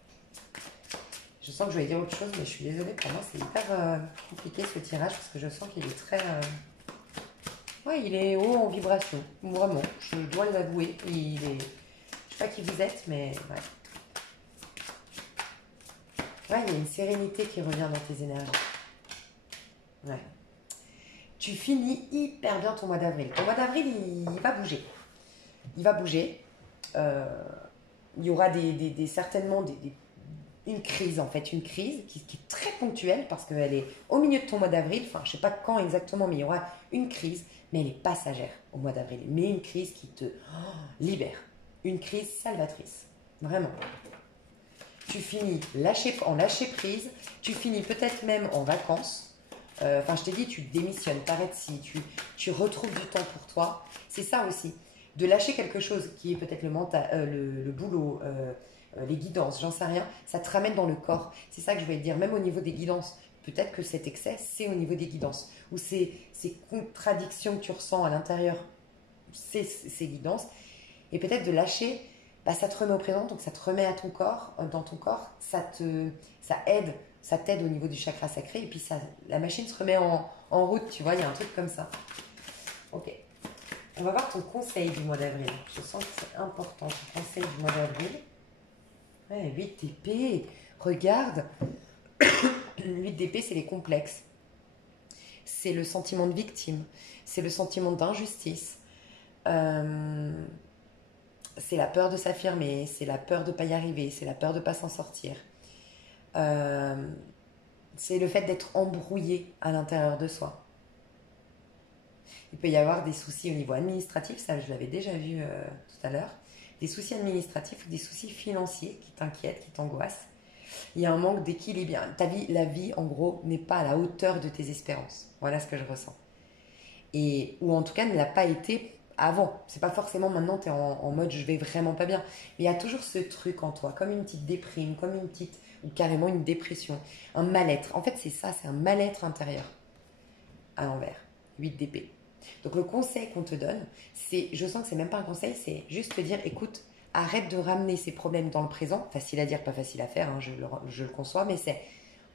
Je sens que je vais dire autre chose, mais je suis désolée, pour moi c'est hyper compliqué ce tirage parce que je sens qu'il est très... Ouais, il est haut en vibration, vraiment, je dois l'avouer. Je ne sais pas qui vous êtes, mais ouais. Ouais, il y a une sérénité qui revient dans tes énergies. Ouais. Tu finis hyper bien ton mois d'avril. Ton mois d'avril, il va bouger. Il va bouger. Il y aura certainement une crise, en fait. Une crise qui est très ponctuelle parce qu'elle est au milieu de ton mois d'avril. Enfin, je ne sais pas quand exactement, mais il y aura une crise. Mais elle est passagère au mois d'avril. Mais une crise qui te libère. Une crise salvatrice. Vraiment. Tu finis en lâcher prise. Tu finis peut-être même en vacances. Enfin, je t'ai dit, tu démissionnes, t'arrêtes si tu retrouves du temps pour toi. C'est ça aussi. De lâcher quelque chose qui est peut-être le boulot, les guidances, j'en sais rien. Ça te ramène dans le corps. C'est ça que je voulais te dire. Même au niveau des guidances. Peut-être que cet excès, c'est au niveau des guidances. Ou ces contradictions que tu ressens à l'intérieur, ces guidances. Et peut-être de lâcher, bah, ça te remet au présent, donc ça te remet à ton corps, dans ton corps, ça t'aide au niveau du chakra sacré, et puis la machine se remet en route, tu vois, il y a un truc comme ça. Ok. On va voir ton conseil du mois d'avril. Je sens que c'est important, ton conseil du mois d'avril. Ouais, 8 d'épée, regarde. 8 d'épée, c'est les complexes. c'est le sentiment de victime, c'est le sentiment d'injustice, c'est la peur de s'affirmer, c'est la peur de ne pas y arriver, c'est la peur de ne pas s'en sortir. Euh, c'est le fait d'être embrouillé à l'intérieur de soi. Il peut y avoir des soucis au niveau administratif, ça je l'avais déjà vu tout à l'heure, des soucis administratifs ou des soucis financiers qui t'inquiètent, qui t'angoissent. Il y a un manque d'équilibre. La vie, en gros, n'est pas à la hauteur de tes espérances. Voilà ce que je ressens. Ou en tout cas, ne l'a pas été avant. C'est pas forcément maintenant, tu es en mode je vais vraiment pas bien. Mais il y a toujours ce truc en toi, comme une petite déprime, comme une petite, ou carrément une dépression, un mal-être. En fait, c'est ça, c'est un mal-être intérieur à l'envers. 8 d'épée. Donc le conseil qu'on te donne, je sens que c'est même pas un conseil, c'est juste te dire, écoute, arrête de ramener ces problèmes dans le présent. Facile à dire, pas facile à faire, hein, je le conçois, mais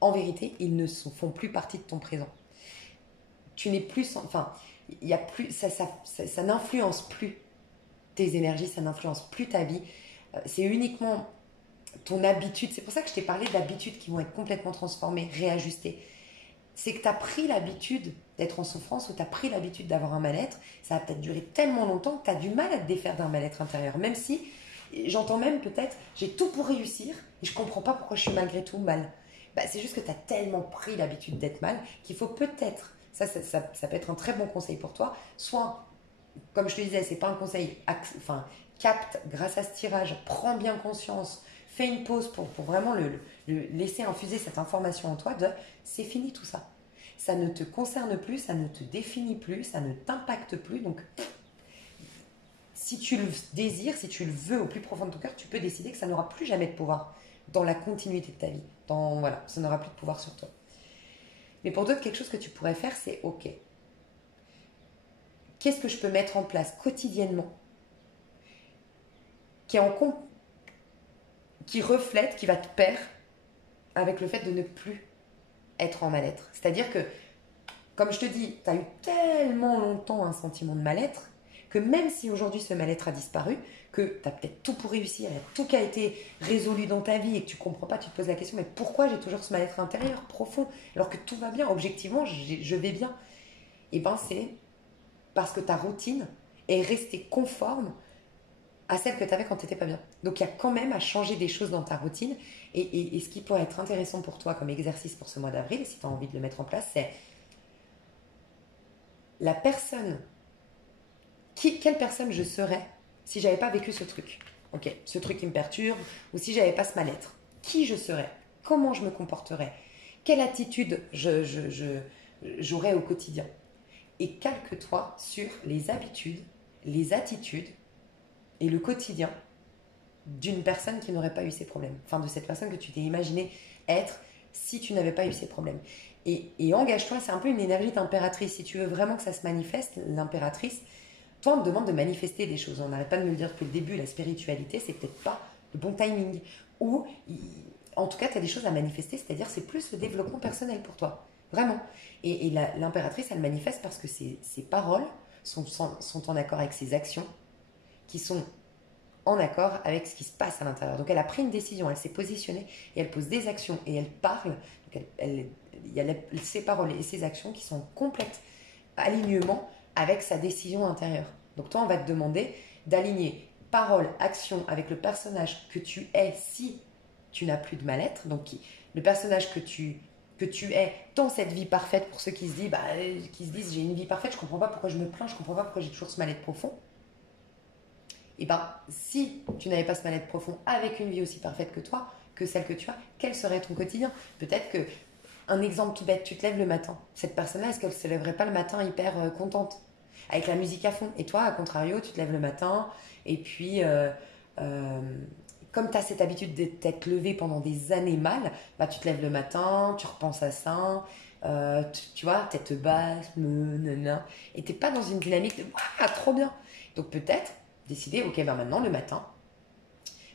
en vérité, ils ne font plus partie de ton présent. Tu n'es plus, il y a plus, ça n'influence plus tes énergies, ça n'influence plus ta vie. C'est uniquement ton habitude. C'est pour ça que je t'ai parlé d'habitudes qui vont être complètement transformées, réajustées. C'est que tu as pris l'habitude d'être en souffrance ou tu as pris l'habitude d'avoir un mal-être. Ça va peut-être durer tellement longtemps que tu as du mal à te défaire d'un mal-être intérieur. Même si, j'entends même peut-être, j'ai tout pour réussir et je ne comprends pas pourquoi je suis malgré tout mal. C'est juste que tu as tellement pris l'habitude d'être mal qu'il faut peut-être, ça peut être un très bon conseil pour toi, soit, comme je te disais, c'est pas un conseil, capte grâce à ce tirage, prends bien conscience, fais une pause pour vraiment le laisser infuser cette information en toi de c'est fini tout ça. Ça ne te concerne plus, ça ne te définit plus, ça ne t'impacte plus. Donc, si tu le désires, si tu le veux au plus profond de ton cœur, tu peux décider que ça n'aura plus jamais de pouvoir dans la continuité de ta vie. Voilà, ça n'aura plus de pouvoir sur toi. Mais pour d'autres, quelque chose que tu pourrais faire, c'est ok. Qu'est-ce que je peux mettre en place quotidiennement qui reflète, qui va te pair avec le fait de ne plus être en mal-être. C'est-à-dire que, comme je te dis, tu as eu tellement longtemps un sentiment de mal-être que même si aujourd'hui ce mal-être a disparu, que tu as peut-être tout pour réussir, il y a tout qui a été résolu dans ta vie et que tu ne comprends pas, tu te poses la question, mais pourquoi j'ai toujours ce mal-être intérieur profond alors que tout va bien, objectivement, je vais bien. Et bien c'est parce que ta routine est restée conforme à celle que tu avais quand tu n'étais pas bien. Donc il y a quand même à changer des choses dans ta routine. Et ce qui pourrait être intéressant pour toi comme exercice pour ce mois d'avril, si tu as envie de le mettre en place, c'est la personne, quelle personne je serais si j'avais pas vécu ce truc. Ok, ce truc qui me perturbe, ou si j'avais pas ce mal-être. Qui je serais? Comment je me comporterais? Quelle attitude j'aurais au quotidien? Et calque-toi sur les habitudes, les attitudes et le quotidien d'une personne qui n'aurait pas eu ces problèmes. Enfin, de cette personne que tu t'es imaginé être si tu n'avais pas eu ces problèmes. Et engage-toi, c'est un peu une énergie d'impératrice. Si tu veux vraiment que ça se manifeste, l'impératrice, toi, on te demande de manifester des choses. On n'arrête pas de me le dire depuis le début, la spiritualité, c'est peut-être pas le bon timing. Ou, en tout cas, tu as des choses à manifester, c'est-à-dire c'est plus le développement personnel pour toi. Vraiment. Et l'impératrice, elle manifeste parce que ses paroles sont en accord avec ses actions, qui sont en accord avec ce qui se passe à l'intérieur. Donc elle a pris une décision, elle s'est positionnée et elle pose des actions et elle parle. Donc il y a ses paroles et ses actions qui sont en complet alignement avec sa décision intérieure. Donc toi, on va te demander d'aligner parole, action avec le personnage que tu es si tu n'as plus de mal-être. Donc le personnage que tu es dans cette vie parfaite, pour ceux qui se disent j'ai une vie parfaite, je ne comprends pas pourquoi je me plains, je ne comprends pas pourquoi j'ai toujours ce mal-être profond. Et si tu n'avais pas ce mal-être profond avec une vie aussi parfaite que toi, que celle que tu as, quel serait ton quotidien? Peut-être que, un exemple tout bête, tu te lèves le matin. Cette personne-là, est-ce qu'elle ne se lèverait pas le matin hyper contente, avec la musique à fond? Et toi, à contrario, tu te lèves le matin, et puis, comme tu as cette habitude d'être levé pendant des années mal, tu te lèves le matin, tu repenses à ça, tu vois, tête basse, et tu n'es pas dans une dynamique de « Ah, trop bien !» Donc peut-être décider, ok, maintenant, le matin,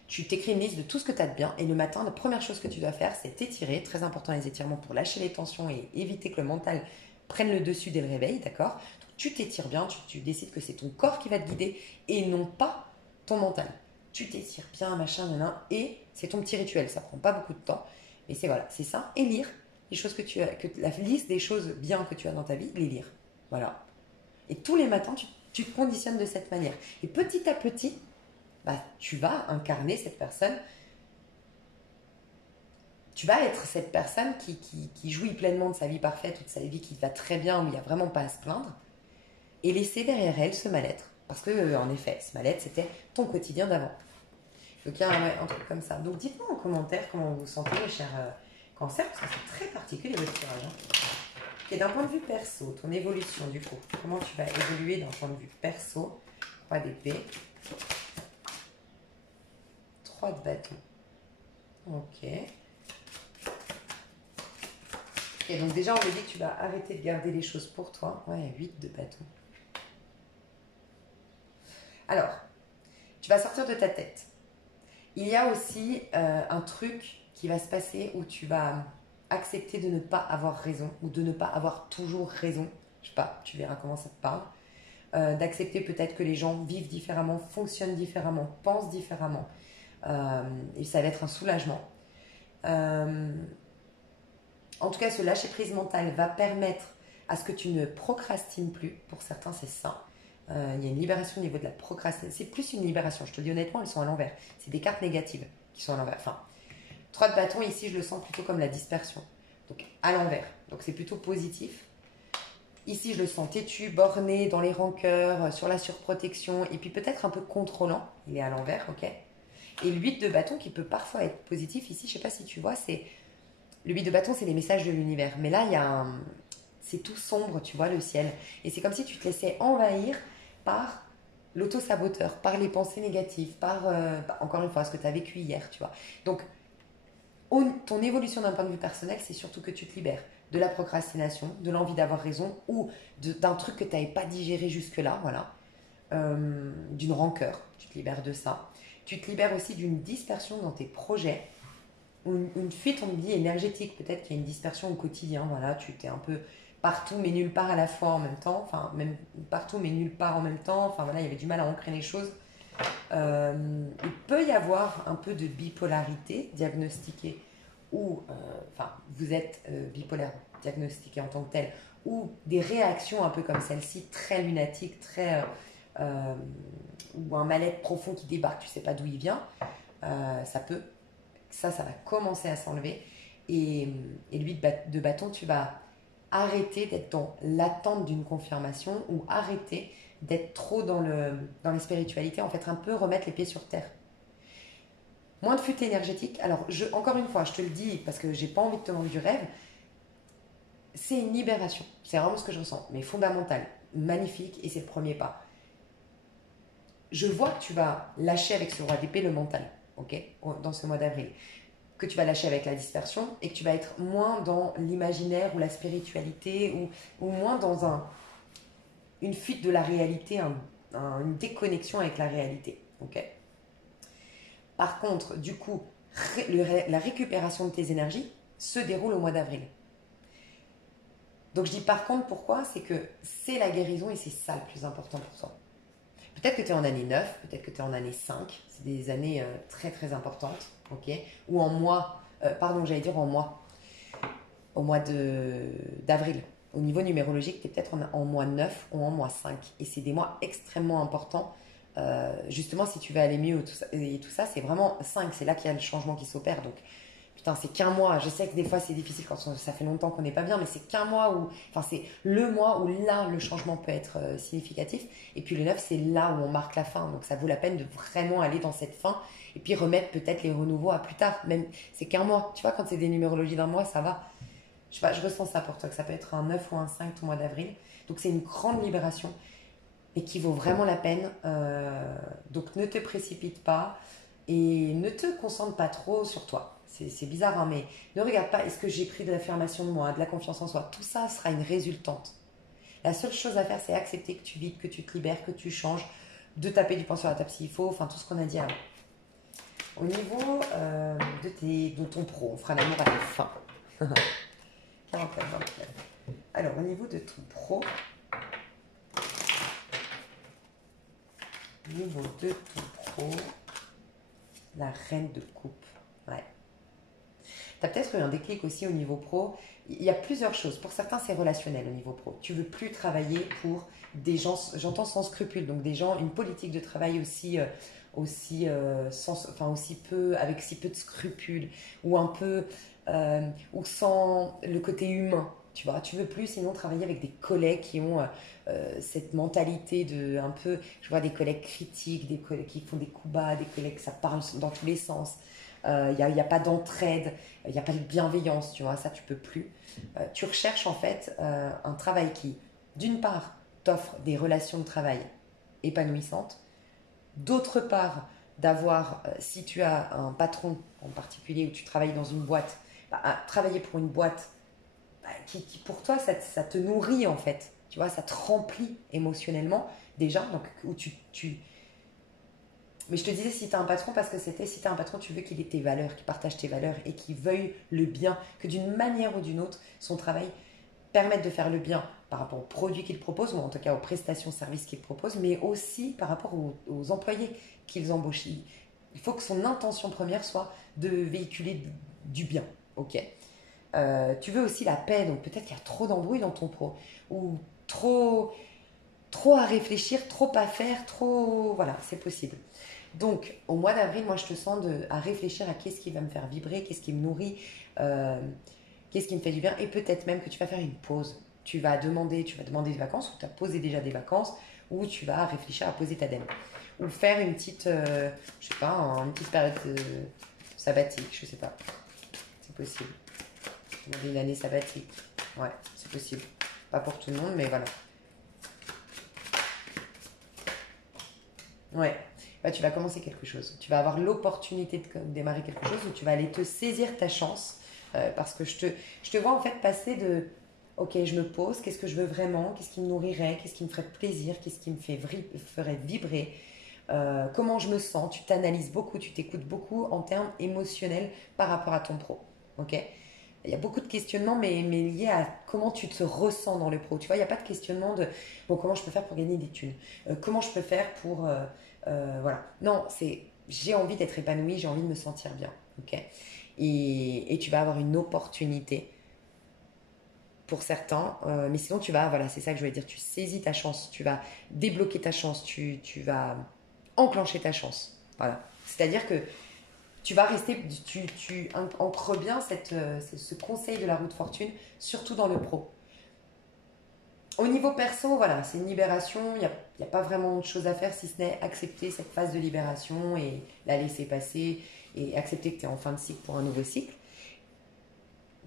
tu t'écris une liste de tout ce que tu as de bien. Et le matin, la première chose que tu dois faire, c'est t'étirer. Très important, les étirements pour lâcher les tensions et éviter que le mental prenne le dessus dès le réveil, d'accord? Donc, tu t'étires bien, tu décides que c'est ton corps qui va te guider et non pas ton mental. Tu t'étires bien, machin, et c'est ton petit rituel. Ça prend pas beaucoup de temps. Mais c'est ça. Et lire. les choses la liste des choses bien que tu as dans ta vie, les lire. Voilà. Et tous les matins, tu te conditionnes de cette manière. Et petit à petit, bah, tu vas incarner cette personne. Tu vas être cette personne qui jouit pleinement de sa vie parfaite ou de sa vie qui va très bien, où il n'y a vraiment pas à se plaindre. Et laisser derrière elle ce mal-être. Parce que, en effet, ce mal-être, c'était ton quotidien d'avant. Donc, il y a un truc comme ça. Donc, dites-moi en commentaire comment vous vous sentez, mes chers cancers, parce que c'est très particulier votre tirage. Et d'un point de vue perso, ton évolution, du coup, comment tu vas évoluer d'un point de vue perso? 3 d'épée. 3 de bâton. Ok. Et donc déjà, on me dit que tu vas arrêter de garder les choses pour toi. Ouais, 8 de bâton. Alors, tu vas sortir de ta tête. Il y a aussi un truc qui va se passer où tu vas accepter de ne pas avoir raison ou de ne pas avoir toujours raison. Je sais pas, tu verras comment ça te parle. D'accepter peut-être que les gens vivent différemment, fonctionnent différemment, pensent différemment. Et ça va être un soulagement. En tout cas, ce lâcher-prise mental va permettre à ce que tu ne procrastines plus. Pour certains, c'est ça. Il y a une libération au niveau de la procrastination. C'est plus une libération, je te dis honnêtement, elles sont à l'envers. C'est des cartes négatives qui sont à l'envers. Enfin, 3 de bâton, ici, je le sens plutôt comme la dispersion. Donc, à l'envers. Donc, c'est plutôt positif. Ici, je le sens têtu, borné, dans les rancœurs, sur la surprotection, et puis peut-être un peu contrôlant. Il est à l'envers, ok. Et le 8 de bâton, qui peut parfois être positif, ici, je ne sais pas si tu vois, c'est... Le 8 de bâton, c'est les messages de l'univers. Mais là, il y a un... C'est tout sombre, tu vois, le ciel. Et c'est comme si tu te laissais envahir par l'auto-saboteur, par les pensées négatives, par, encore une fois, ce que tu as vécu hier, tu vois. Donc, ton évolution d'un point de vue personnel, c'est surtout que tu te libères de la procrastination, de l'envie d'avoir raison ou d'un truc que tu n'avais pas digéré jusque-là, voilà. D'une rancœur, tu te libères de ça. Tu te libères aussi d'une dispersion dans tes projets, ou une fuite, on me dit, énergétique. Peut-être qu'il y a une dispersion au quotidien, voilà, tu t'es un peu partout mais nulle part à la fois en même temps, enfin même partout mais nulle part en même temps, enfin voilà, il y avait du mal à ancrer les choses. Il peut y avoir un peu de bipolarité diagnostiquée ou, enfin, vous êtes bipolaire diagnostiqué en tant que tel, ou des réactions un peu comme celle-ci, très lunatiques, très, ou un mal-être profond qui débarque, tu sais pas d'où il vient, ça va commencer à s'enlever. Et lui de bâton, tu vas arrêter d'être dans l'attente d'une confirmation ou arrêter d'être trop dans les spiritualités, en fait un peu remettre les pieds sur terre. Moins de fuite énergétique. Alors, encore une fois, je te le dis parce que j'ai pas envie de te vendre du rêve, c'est une libération. C'est vraiment ce que je ressens, mais fondamental, magnifique, et c'est le premier pas. Je vois que tu vas lâcher avec ce roi d'épée le mental, ok, dans ce mois d'avril. Que tu vas lâcher avec la dispersion et que tu vas être moins dans l'imaginaire ou la spiritualité ou moins dans une fuite de la réalité, une déconnexion avec la réalité, ok. Par contre, du coup, la récupération de tes énergies se déroule au mois d'avril. Donc je dis par contre pourquoi, c'est que c'est la guérison et c'est ça le plus important pour toi. Peut-être que tu es en année 9, peut-être que tu es en année 5, c'est des années très très importantes, ok. Ou en mois, au mois d'avril. Au niveau numérologique, tu es peut-être en mois 9 ou en mois 5. Et c'est des mois extrêmement importants. Justement, si tu veux aller mieux et tout ça, c'est vraiment 5. C'est là qu'il y a le changement qui s'opère. Donc, putain, c'est qu'un mois. Je sais que des fois, c'est difficile quand ça fait longtemps qu'on n'est pas bien, mais c'est qu'un mois où... Enfin, c'est le mois où là, le changement peut être significatif. Et puis le 9, c'est là où on marque la fin. Donc, ça vaut la peine de vraiment aller dans cette fin et puis remettre peut-être les renouveaux à plus tard. Même, c'est qu'un mois. Tu vois, quand c'est des numérologies d'un mois, ça va. Je sais pas, je ressens ça pour toi, que ça peut être un 9 ou un 5 ton mois d'avril. Donc, c'est une grande libération et qui vaut vraiment la peine. Donc, ne te précipite pas et ne te concentre pas trop sur toi. C'est bizarre, hein, mais ne regarde pas, est-ce que j'ai pris de l'affirmation de moi, de la confiance en soi. Tout ça sera une résultante. La seule chose à faire, c'est accepter que tu vides, que tu te libères, que tu changes, de taper du poing sur la table s'il faut, enfin tout ce qu'on a dit avant. Au niveau de ton pro, on fera l'amour à la fin. 44, 24. Alors, au niveau de ton pro, la reine de coupe. Ouais. Tu as peut-être eu un déclic aussi au niveau pro. Il y a plusieurs choses. Pour certains, c'est relationnel au niveau pro. Tu veux plus travailler pour des gens, j'entends sans scrupules, donc des gens, une politique de travail aussi peu, avec si peu de scrupules, ou un peu, ou sans le côté humain. Tu vois, tu veux plus sinon travailler avec des collègues qui ont cette mentalité de un peu, je vois des collègues critiques, des collègues qui font des coups bas, des collègues ça parle dans tous les sens. Y a pas d'entraide, il n'y a pas de bienveillance, tu vois, ça tu peux plus. Tu recherches en fait un travail qui, d'une part, t'offre des relations de travail épanouissantes, d'autre part, d'avoir, si tu as un patron en particulier ou tu travailles dans une boîte, travailler pour une boîte qui pour toi, ça te nourrit en fait. Tu vois, ça te remplit émotionnellement déjà. Donc, Mais je te disais si tu as un patron, parce que si tu as un patron, tu veux qu'il ait tes valeurs, qu'il partage tes valeurs et qu'il veuille le bien, que d'une manière ou d'une autre, son travail permette de faire le bien par rapport aux produits qu'il propose, ou en tout cas aux prestations, services qu'il propose, mais aussi par rapport aux employés qu'ils embauchent. Il faut que son intention première soit de véhiculer du bien. Ok. Tu veux aussi la paix, donc peut-être qu'il y a trop d'embrouilles dans ton pro, ou trop à réfléchir, trop à faire, trop... Voilà, c'est possible. Donc, au mois d'avril, moi, je te sens à réfléchir à qu'est-ce qui va me faire vibrer, qu'est-ce qui me nourrit, qu'est-ce qui me fait du bien, et peut-être même que tu vas faire une pause. Tu vas demander des vacances, ou tu as posé déjà des vacances, ou tu vas réfléchir à poser ta dème. Ou faire une petite, je sais pas, une petite période sabbatique, je sais pas. C'est possible. Demander une année sabbatique. Ouais, c'est possible. Pas pour tout le monde, mais voilà. Ouais. Bah, tu vas commencer quelque chose. Tu vas avoir l'opportunité de démarrer quelque chose où tu vas aller te saisir ta chance. Parce que je te vois en fait passer de ok, je me pose, qu'est-ce que je veux vraiment, qu'est-ce qui me nourrirait, qu'est-ce qui me ferait plaisir, qu'est-ce qui me ferait vibrer, comment je me sens. Tu t'analyses beaucoup, tu t'écoutes beaucoup en termes émotionnels par rapport à ton pro. Ok. Il y a beaucoup de questionnements, mais liés à comment tu te ressens dans le pro. Tu vois, il n'y a pas de questionnement de bon, comment je peux faire pour gagner des thunes, comment je peux faire pour. Voilà. Non, c'est j'ai envie d'être épanouie, j'ai envie de me sentir bien. Ok. Et tu vas avoir une opportunité pour certains, mais sinon tu vas, voilà, c'est ça que je voulais dire, tu saisis ta chance, tu vas débloquer ta chance, tu vas enclencher ta chance. Voilà. C'est-à-dire que tu vas rester, tu ancres bien ce conseil de la roue de fortune, surtout dans le pro. Au niveau perso, voilà, c'est une libération, il y a pas vraiment de choses à faire si ce n'est accepter cette phase de libération et la laisser passer et accepter que tu es en fin de cycle pour un nouveau cycle.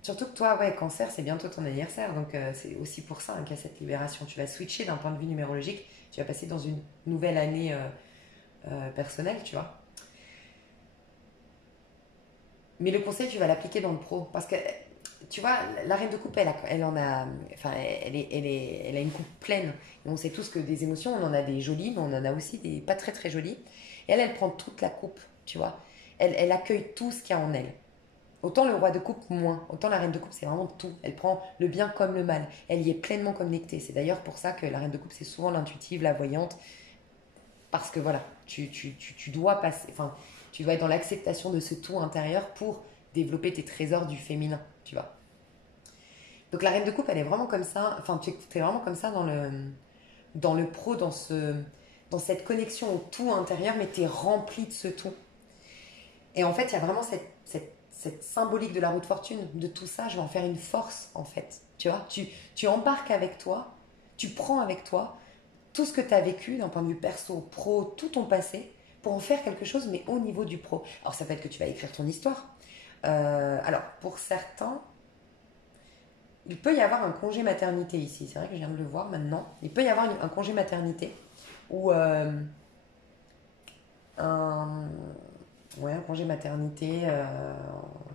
Surtout que toi, ouais, cancer, c'est bientôt ton anniversaire, donc c'est aussi pour ça qu'il y a cette libération. Tu vas switcher d'un point de vue numérologique, tu vas passer dans une nouvelle année personnelle, tu vois. Mais le conseil, tu vas l'appliquer dans le pro. Parce que, tu vois, la reine de coupe, elle en a. Enfin, elle a une coupe pleine. Et on sait tous que des émotions, on en a des jolies, mais on en a aussi des pas très très jolies. Et elle prend toute la coupe, tu vois. Elle accueille tout ce qu'il y a en elle. Autant le roi de coupe, moins. Autant la reine de coupe, c'est vraiment tout. Elle prend le bien comme le mal. Elle y est pleinement connectée. C'est d'ailleurs pour ça que la reine de coupe, c'est souvent l'intuitive, la voyante. Parce que voilà, tu dois passer. Enfin, tu dois être dans l'acceptation de ce tout intérieur pour développer tes trésors du féminin, tu vois. Donc la reine de coupe, elle est vraiment comme ça. Enfin, tu es vraiment comme ça dans le pro, dans cette connexion au tout intérieur, mais tu es rempli de ce tout. Et en fait, il y a vraiment cette symbolique de la roue de fortune, de tout ça. Je vais en faire une force, en fait. Tu vois, tu embarques avec toi, tu prends avec toi tout ce que tu as vécu d'un point de vue perso, pro, tout ton passé, pour en faire quelque chose, mais au niveau du pro. Alors, ça peut être que tu vas écrire ton histoire. Alors, pour certains, il peut y avoir un congé maternité ici. C'est vrai que je viens de le voir maintenant. Il peut y avoir un congé maternité ou un, ouais, un congé maternité.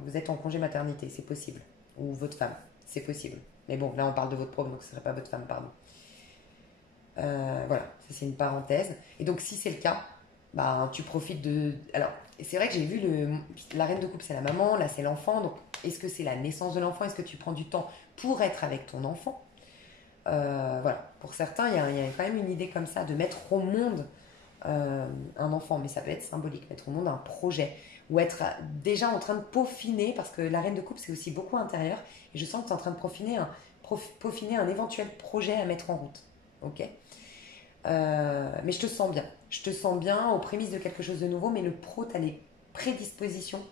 Vous êtes en congé maternité, c'est possible. Ou votre femme, c'est possible. Mais bon, là, on parle de votre pro, donc ce ne serait pas votre femme, pardon. Voilà, ça c'est une parenthèse. Et donc, si c'est le cas, bah, tu profites de. Alors, c'est vrai que j'ai vu la reine de coupe, c'est la maman, là c'est l'enfant. Donc, est-ce que c'est la naissance de l'enfant? Est-ce que tu prends du temps pour être avec ton enfant? Voilà, pour certains, il y a quand même une idée comme ça de mettre au monde un enfant, mais ça peut être symbolique, mettre au monde un projet ou être déjà en train de peaufiner, parce que la reine de coupe, c'est aussi beaucoup intérieur, et je sens que tu es en train de peaufiner un éventuel projet à mettre en route. Ok. Mais je te sens bien. Je te sens bien aux prémices de quelque chose de nouveau, mais le pro, tu as les prédispositions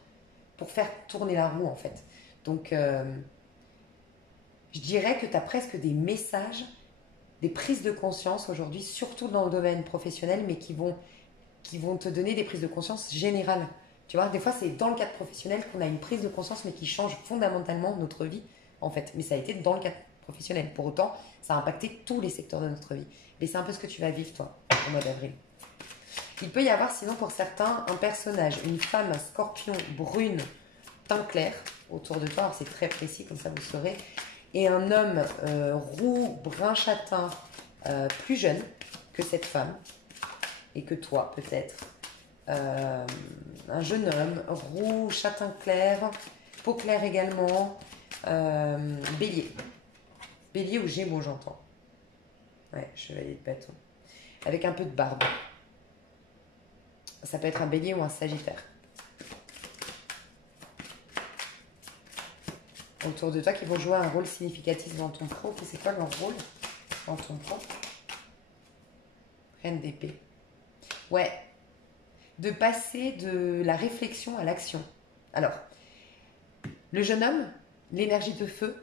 pour faire tourner la roue, en fait. Donc, je dirais que tu as presque des messages, des prises de conscience aujourd'hui, surtout dans le domaine professionnel, mais qui vont te donner des prises de conscience générales. Tu vois, des fois, c'est dans le cadre professionnel qu'on a une prise de conscience, mais qui change fondamentalement notre vie, en fait. Mais ça a été dans le cadre professionnel. Pour autant, ça a impacté tous les secteurs de notre vie. Et c'est un peu ce que tu vas vivre, toi, au mois d'avril. Il peut y avoir, sinon, pour certains, un personnage, une femme scorpion brune, teint clair, autour de toi. Alors, c'est très précis, comme ça, vous saurez. Et un homme roux, brun châtain, plus jeune que cette femme, et que toi, peut-être. Un jeune homme, roux, châtain clair, peau claire également, bélier. Bélier ou gémeaux, j'entends. Ouais, chevalier de bâton. Avec un peu de barbe. Ça peut être un bélier ou un sagittaire. Autour de toi qui vont jouer un rôle significatif dans ton pro. C'est quoi leur rôle dans ton pro? Reine d'épée. Ouais. De passer de la réflexion à l'action. Alors, le jeune homme, l'énergie de feu,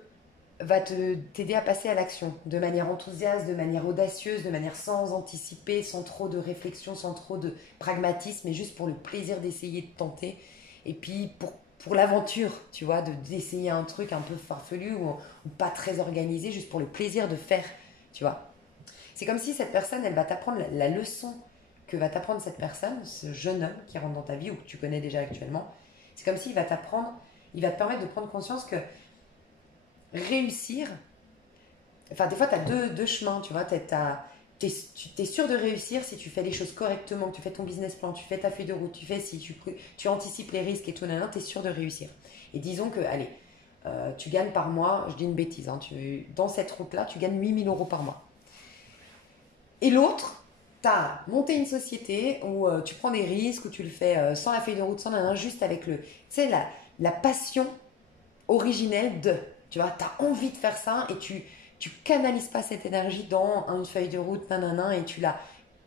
va t'aider à passer à l'action de manière enthousiaste, de manière audacieuse, de manière sans anticiper, sans trop de réflexion, sans trop de pragmatisme, mais juste pour le plaisir d'essayer de tenter. Et puis pour l'aventure, tu vois, d'essayer un truc un peu farfelu ou pas très organisé, juste pour le plaisir de faire, tu vois. C'est comme si cette personne, elle va t'apprendre la leçon que va t'apprendre cette personne, ce jeune homme qui rentre dans ta vie ou que tu connais déjà actuellement. C'est comme s'il va t'apprendre, il va te permettre de prendre conscience que réussir, enfin des fois tu as deux chemins, tu vois, tu es sûr de réussir si tu fais les choses correctement, que tu fais ton business plan, tu fais ta feuille de route, si tu anticipes les risques et tout, tu es sûr de réussir. Et disons que, allez, tu gagnes par mois, je dis une bêtise, hein, dans cette route-là, tu gagnes 8 000 € par mois. Et l'autre, tu as monté une société où tu prends des risques, où tu le fais sans la feuille de route, sans juste avec la passion originelle de... Tu vois, tu as envie de faire ça et tu canalises pas cette énergie dans une feuille de route, et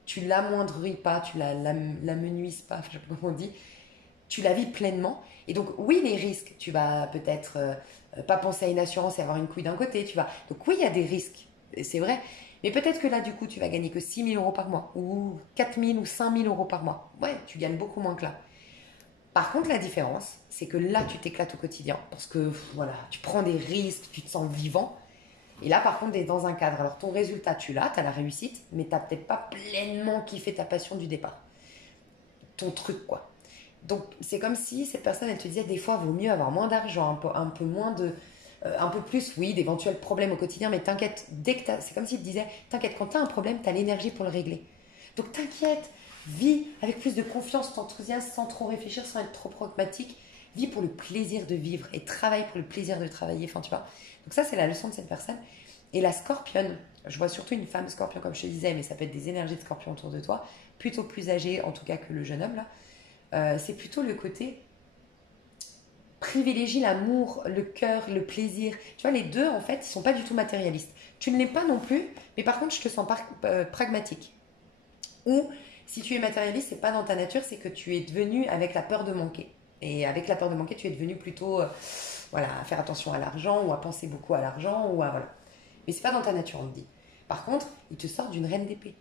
tu l'amoindris pas, tu la menuises pas, je sais pas comment on dit, tu la vis pleinement. Et donc, oui, les risques, tu vas peut-être pas penser à une assurance et avoir une couille d'un côté, tu vois. Donc, oui, il y a des risques, c'est vrai. Mais peut-être que là, du coup, tu vas gagner que 6 000 € par mois, ou 4 000 ou 5 000 € par mois. Ouais, tu gagnes beaucoup moins que là. Par contre, la différence, c'est que là, tu t'éclates au quotidien. Parce que, voilà, tu prends des risques, tu te sens vivant. Et là, par contre, tu es dans un cadre. Alors, ton résultat, tu l'as, tu as la réussite, mais tu n'as peut-être pas pleinement kiffé ta passion du départ. Ton truc, quoi. Donc, c'est comme si cette personne, elle te disait, des fois, il vaut mieux avoir moins d'argent, un peu moins de... un peu plus, oui, d'éventuels problèmes au quotidien, mais t'inquiète, c'est comme s'il te disait, t'inquiète, quand tu as un problème, tu as l'énergie pour le régler. Donc, t'inquiète. Vis avec plus de confiance, t'enthousiasme, sans trop réfléchir, sans être trop pragmatique. Vis pour le plaisir de vivre et travaille pour le plaisir de travailler. Enfin, tu vois. Donc ça, c'est la leçon de cette personne. Et la scorpionne, je vois surtout une femme scorpion, comme je te disais, mais ça peut être des énergies de scorpion autour de toi, plutôt plus âgée, en tout cas que le jeune homme, là. C'est plutôt le côté privilégie l'amour, le cœur, le plaisir. Tu vois, les deux, en fait, ils sont pas du tout matérialistes. Tu ne l'es pas non plus, mais par contre, je te sens pragmatique. Ou... si tu es matérialiste, c'est pas dans ta nature, c'est que tu es devenu avec la peur de manquer. Et avec la peur de manquer, tu es devenu plutôt, voilà, à faire attention à l'argent ou à penser beaucoup à l'argent ou à voilà. Mais c'est pas dans ta nature, on te dit. Par contre, il te sort d'une reine d'épée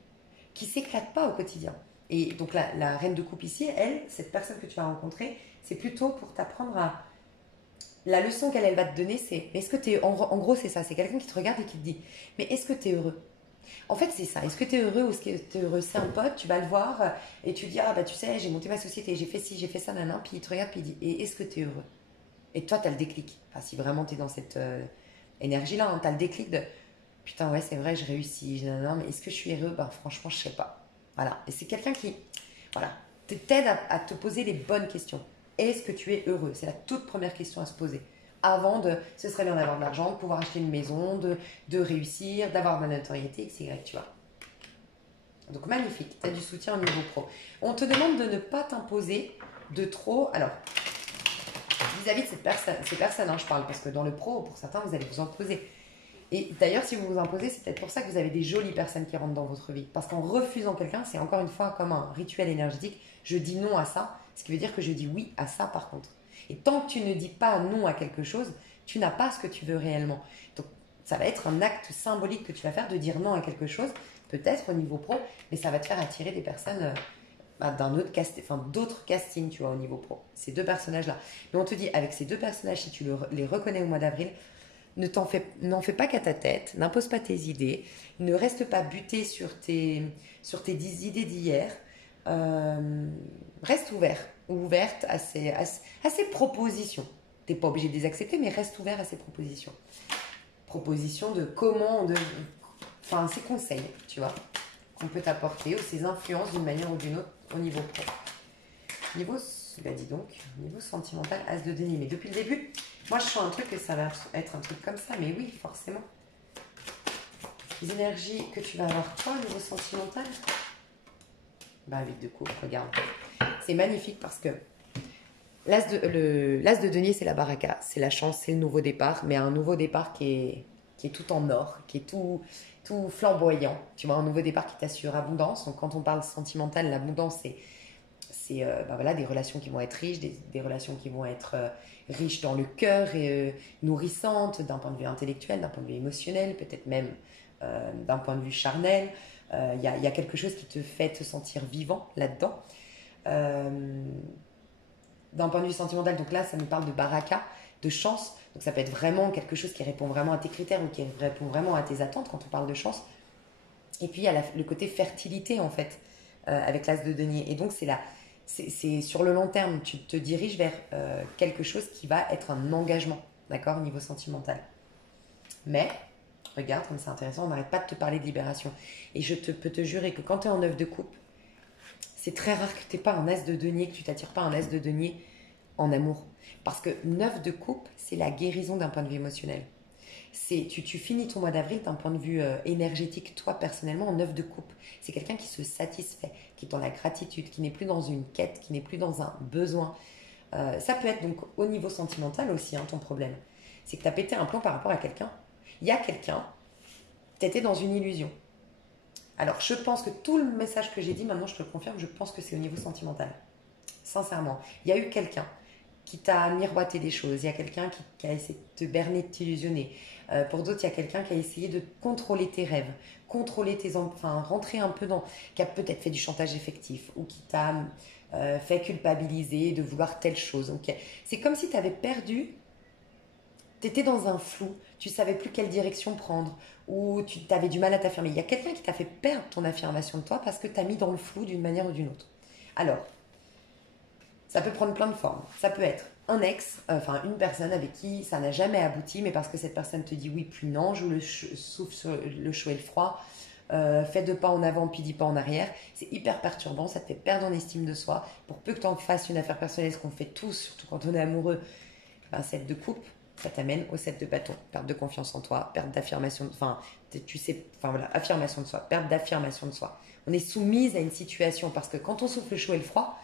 qui s'éclate pas au quotidien. Et donc la reine de coupe ici, elle, cette personne que tu vas rencontrer, c'est plutôt pour t'apprendre à... La leçon qu'elle va te donner, c'est, est-ce que tu es... En gros, c'est ça, c'est quelqu'un qui te regarde et qui te dit, mais est-ce que tu es heureux? En fait, c'est ça. Est-ce que tu es heureux ou est-ce que tu es heureux? C'est un pote, tu vas le voir et tu dis, ah bah tu sais, j'ai monté ma société, j'ai fait ci, j'ai fait ça, nanana. Puis il te regarde puis il dit, et est-ce que tu es heureux? Et toi, tu as le déclic. Enfin, si vraiment tu es dans cette énergie-là, hein, tu as le déclic de, putain, ouais, c'est vrai, je réussis, nanana, mais est-ce que je suis heureux? Ben franchement, je sais pas. Voilà. Et c'est quelqu'un qui, voilà, t'aide à te poser les bonnes questions. Est-ce que tu es heureux? C'est la toute première question à se poser. Avant de, ce serait bien d'avoir de l'argent, de pouvoir acheter une maison, de réussir, d'avoir de la notoriété, etc. Tu vois. Donc magnifique, tu as du soutien au niveau pro. On te demande de ne pas t'imposer de trop. Alors, vis-à-vis de ces personnes, hein, je parle, parce que dans le pro, pour certains, vous allez vous imposer. Et d'ailleurs, si vous vous imposez, c'est peut-être pour ça que vous avez des jolies personnes qui rentrent dans votre vie. Parce qu'en refusant quelqu'un, c'est encore une fois comme un rituel énergétique. Je dis non à ça, ce qui veut dire que je dis oui à ça par contre. Et tant que tu ne dis pas non à quelque chose, tu n'as pas ce que tu veux réellement. Donc, ça va être un acte symbolique que tu vas faire de dire non à quelque chose, peut-être au niveau pro, mais ça va te faire attirer des personnes d'un autre d'autres castings, tu vois, au niveau pro. Ces deux personnages-là. Mais on te dit, avec ces deux personnages, si tu les reconnais au mois d'avril, n'en fais pas qu'à ta tête, n'impose pas tes idées, ne reste pas buté sur tes idées d'hier. Reste ouvert ou ouverte à ces propositions. Tu n'es pas obligé de les accepter, mais reste ouvert à ces propositions. Propositions de comment, enfin, ces conseils, tu vois, qu'on peut t'apporter, ou ces influences d'une manière ou d'une autre au niveau pro. Niveau, dis donc, niveau sentimental, as de denier. Mais depuis le début, moi je sens un truc que ça va être un truc comme ça, mais oui, forcément. Les énergies que tu vas avoir toi, au niveau sentimental, bah avec de coupe, regarde. C'est magnifique parce que l'as de denier, c'est la baraka, c'est la chance, c'est le nouveau départ, mais un nouveau départ qui est tout en or, qui est tout flamboyant. Tu vois, un nouveau départ qui t'assure abondance. Donc quand on parle sentimental, l'abondance, c'est voilà, des relations qui vont être riches, des relations qui vont être riches dans le cœur et nourrissantes d'un point de vue intellectuel, d'un point de vue émotionnel, peut-être même d'un point de vue charnel. Il y a quelque chose qui te fait te sentir vivant là-dedans. D'un point de vue sentimental, donc là, ça nous parle de baraka, de chance. Donc ça peut être vraiment quelque chose qui répond vraiment à tes critères ou qui répond vraiment à tes attentes quand on parle de chance. Et puis il y a le côté fertilité en fait, avec l'as de denier. Et donc c'est sur le long terme, tu te diriges vers quelque chose qui va être un engagement, d'accord, au niveau sentimental. Mais, regarde comme c'est intéressant, on n'arrête pas de te parler de libération. Et peux te jurer que quand tu es en 9 de coupe, c'est très rare que tu n'aies pas un as de denier, que tu t'attires pas un as de denier en amour. Parce que 9 de coupe, c'est la guérison d'un point de vue émotionnel. Tu finis ton mois d'avril d'un point de vue énergétique, toi personnellement, en 9 de coupe. C'est quelqu'un qui se satisfait, qui est dans la gratitude, qui n'est plus dans une quête, qui n'est plus dans un besoin. Ça peut être donc au niveau sentimental aussi, hein, ton problème. C'est que tu as pété un plomb par rapport à quelqu'un. Il y a quelqu'un, tu étais dans une illusion. Alors, je pense que tout le message que j'ai dit, maintenant je te le confirme, je pense que c'est au niveau sentimental. Sincèrement. Il y a eu quelqu'un qui t'a miroité des choses. Il y a quelqu'un qui a essayé de te berner, de t'illusionner. Pour d'autres, il y a quelqu'un qui a essayé de contrôler tes rêves, contrôler rentrer un peu dans... qui a peut-être fait du chantage effectif ou qui t'a fait culpabiliser de vouloir telle chose. Donc, c'est comme si tu avais perdu... Tu étais dans un flou, tu ne savais plus quelle direction prendre, ou tu avais du mal à t'affirmer. Il y a quelqu'un qui t'a fait perdre ton affirmation de toi parce que tu as mis dans le flou d'une manière ou d'une autre. Alors, ça peut prendre plein de formes. Ça peut être un ex, une personne avec qui ça n'a jamais abouti, mais parce que cette personne te dit oui puis non, joue souffle sur le chaud et le froid, fais 2 pas en avant puis 10 pas en arrière. C'est hyper perturbant, ça te fait perdre en estime de soi. Pour peu que tu en fasses une affaire personnelle, ce qu'on fait tous, surtout quand on est amoureux, 7 de coupe, ça t'amène au 7 de bâton. Perte de confiance en toi, perte d'affirmation, affirmation de soi, perte d'affirmation de soi. On est soumise à une situation parce que quand on souffle le chaud et le froid,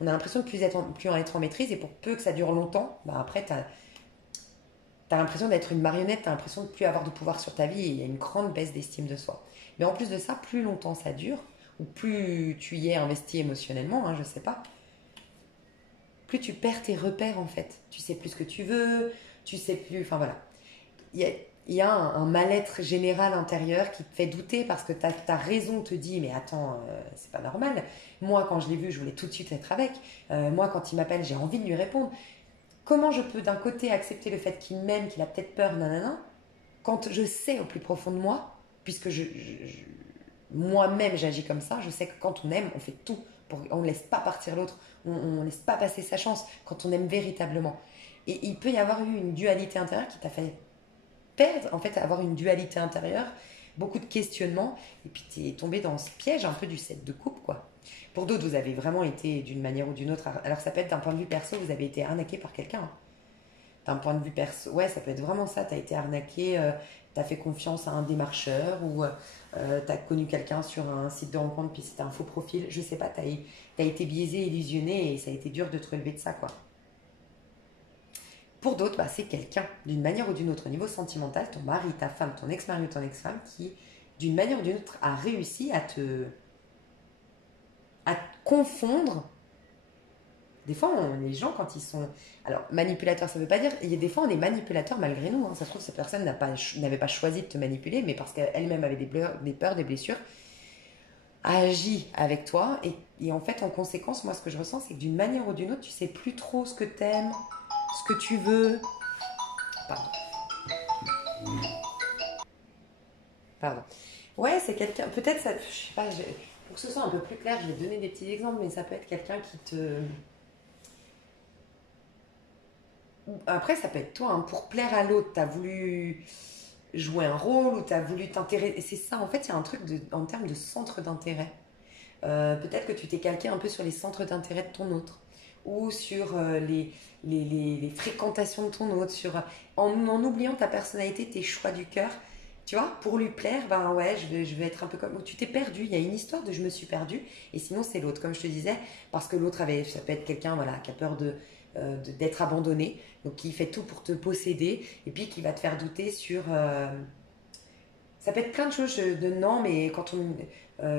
on a l'impression de plus en être en maîtrise et pour peu que ça dure longtemps, après, tu as l'impression d'être une marionnette, tu as l'impression de plus avoir de pouvoir sur ta vie et il y a une grande baisse d'estime de soi. Mais en plus de ça, plus longtemps ça dure, ou plus tu y es investi émotionnellement, je sais pas, plus tu perds tes repères en fait. Tu sais plus ce que tu veux, tu sais plus, voilà. Il y a un mal-être général intérieur qui te fait douter parce que ta raison te dit mais attends, c'est pas normal. Moi quand je l'ai vu, je voulais tout de suite être avec. Moi quand il m'appelle, j'ai envie de lui répondre. Comment je peux d'un côté accepter le fait qu'il m'aime, qu'il a peut-être peur, nanana, quand je sais au plus profond de moi, puisque moi-même j'agis comme ça, je sais que quand on aime, on fait tout. On ne laisse pas partir l'autre, on ne laisse pas passer sa chance quand on aime véritablement. Et il peut y avoir eu une dualité intérieure qui t'a fait perdre, en fait, avoir une dualité intérieure, beaucoup de questionnements, et puis tu es tombé dans ce piège un peu du 7 de coupe, quoi. Pour d'autres, vous avez vraiment été d'une manière ou d'une autre, alors ça peut être d'un point de vue perso, vous avez été arnaqué par quelqu'un. d'un point de vue perso. Ouais, ça peut être vraiment ça. Tu as été arnaqué, tu as fait confiance à un démarcheur ou tu as connu quelqu'un sur un site de rencontre puis c'était un faux profil. Je sais pas, tu as été biaisé, illusionné et ça a été dur de te relever de ça, quoi. Pour d'autres, bah, c'est quelqu'un, d'une manière ou d'une autre, au niveau sentimental, ton mari, ta femme, ton ex-mari ou ton ex-femme, qui, d'une manière ou d'une autre, a réussi à te confondre. Des fois, les gens, quand ils sont... Alors, manipulateurs, ça ne veut pas dire... Il y a des fois, on est manipulateur malgré nous. Hein. Ça se trouve, cette personne n'avait pas choisi de te manipuler, mais parce qu'elle-même avait des peurs, des blessures, a agi avec toi. Et en fait, en conséquence, moi, ce que je ressens, c'est que d'une manière ou d'une autre, tu sais plus trop ce que t'aimes, ce que tu veux. Pardon. Pardon. Ouais, c'est quelqu'un... Peut-être, ça, je sais pas, pour que ce soit un peu plus clair, je vais donner des petits exemples, mais ça peut être quelqu'un qui te... Après, ça peut être toi, hein, pour plaire à l'autre, tu as voulu jouer un rôle ou tu as voulu t'intéresser. C'est ça, en fait, il y a un truc en termes de centre d'intérêt. Peut-être que tu t'es calqué un peu sur les centres d'intérêt de ton autre ou sur les fréquentations de ton autre, en oubliant ta personnalité, tes choix du cœur. Tu vois, pour lui plaire, ben ouais, je vais être un peu comme... Tu t'es perdu, il y a une histoire de je me suis perdu, et sinon c'est l'autre, comme je te disais, parce que l'autre avait, ça peut être quelqu'un voilà, qui a peur d'être abandonné, donc qui fait tout pour te posséder, et puis qui va te faire douter sur... ça peut être plein de choses de non, mais quand on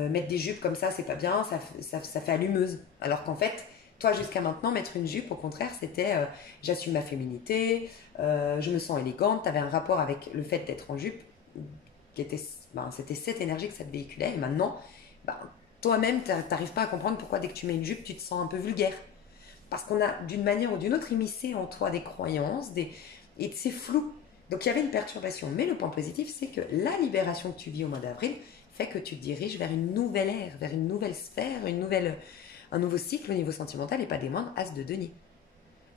met des jupes comme ça, c'est pas bien, ça fait allumeuse. Alors qu'en fait, toi jusqu'à maintenant, mettre une jupe, au contraire, c'était j'assume ma féminité, je me sens élégante, tu avais un rapport avec le fait d'être en jupe, qui était, ben, c'était cette énergie que ça te véhiculait, et maintenant, ben, toi-même, tu n'arrives pas à comprendre pourquoi dès que tu mets une jupe, tu te sens un peu vulgaire. Parce qu'on a, d'une manière ou d'une autre, immiscé en toi des croyances, et c'est flou. Donc il y avait une perturbation. Mais le point positif, c'est que la libération que tu vis au mois d'avril fait que tu te diriges vers une nouvelle ère, vers une nouvelle sphère, un nouveau cycle au niveau sentimental et pas des moindres, As de denier.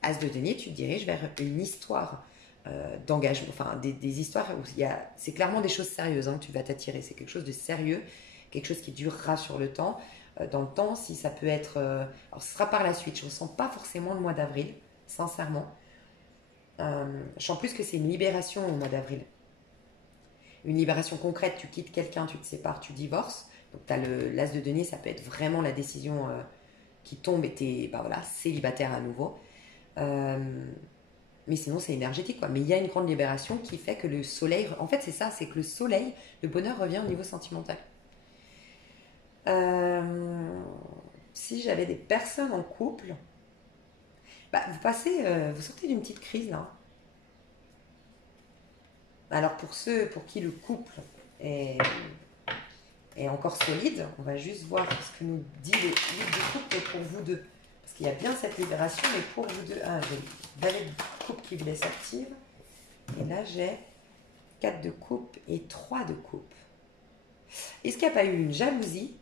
As de denier, tu te diriges vers une histoire d'engagement, enfin des histoires où c'est clairement des choses sérieuses hein, que tu vas t'attirer. C'est quelque chose de sérieux, quelque chose qui durera sur le temps. Dans le temps, si ça peut être... alors ce sera par la suite, je ne ressens pas forcément le mois d'avril, sincèrement. Je sens plus que c'est une libération au mois d'avril. Une libération concrète, tu quittes quelqu'un, tu te sépares, tu divorces. Donc tu as l'as de denier, ça peut être vraiment la décision qui tombe et tu es bah voilà, célibataire à nouveau. Mais sinon c'est énergétique, quoi. Mais il y a une grande libération qui fait que le soleil... En fait c'est ça, c'est que le soleil, le bonheur revient au niveau sentimental. Si j'avais des personnes en couple, bah, vous sortez d'une petite crise là. Alors pour ceux pour qui le couple est encore solide, on va juste voir ce que nous dit le livre de couple pour vous deux. Parce qu'il y a bien cette libération, mais pour vous deux, j'ai le valet de coupe qui voulait sortir. Et là j'ai 4 de coupe et 3 de coupe. Est-ce qu'il n'y a pas eu une jalousie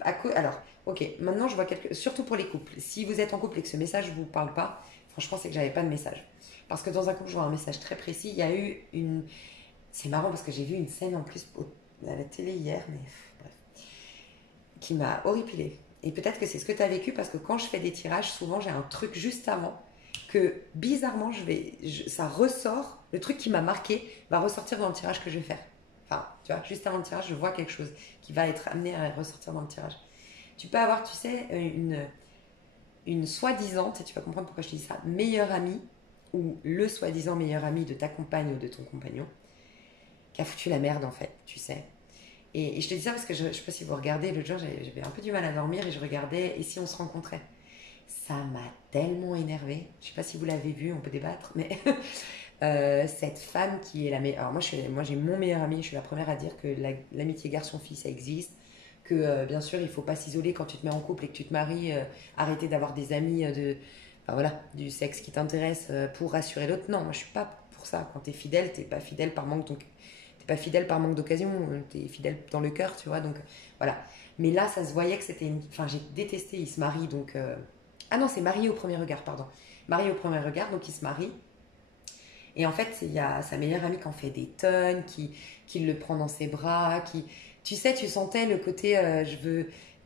alors, ok, maintenant je vois surtout pour les couples. Si vous êtes en couple et que ce message ne vous parle pas, franchement, c'est que j'avais pas de message. Parce que dans un couple, je vois un message très précis. Il y a eu une. C'est marrant parce que j'ai vu une scène en plus à la télé hier, mais bref, qui m'a horripilée. Et peut-être que c'est ce que tu as vécu parce que quand je fais des tirages, souvent j'ai un truc juste avant que bizarrement, ça ressort. Le truc qui m'a marqué va ressortir dans le tirage que je vais faire. Enfin, tu vois, juste avant le tirage, je vois quelque chose qui va être amené à ressortir dans le tirage. Tu peux avoir, tu sais, une soi-disant, et tu vas comprendre pourquoi je te dis ça, meilleure amie, ou le soi-disant meilleur ami de ta compagne ou de ton compagnon, qui a foutu la merde en fait, tu sais. Et je te dis ça parce que je ne sais pas si vous regardez, l'autre jour j'avais un peu du mal à dormir et je regardais Et si on se rencontrait. Ça m'a tellement énervée. Je ne sais pas si vous l'avez vu, on peut débattre, mais cette femme qui est la meilleure. Alors moi j'ai mon meilleur ami, je suis la première à dire que l'amitié garçon-fille ça existe, que bien sûr il ne faut pas s'isoler quand tu te mets en couple et que tu te maries, arrêter d'avoir des amis enfin, voilà, du sexe qui t'intéresse pour rassurer l'autre. Non, moi je suis pas pour ça. Quand tu es fidèle, tu n'es pas fidèle par manque d'occasion, tu es fidèle dans le cœur, tu vois. Donc voilà. Mais là, ça se voyait que c'était Enfin, j'ai détesté, il se marie donc. Ah non, c'est marié au premier regard, pardon. Marié au premier regard, donc il se marie. Et en fait, il y a sa meilleure amie qui en fait des tonnes, qui le prend dans ses bras, qui... Tu sais, tu sentais le côté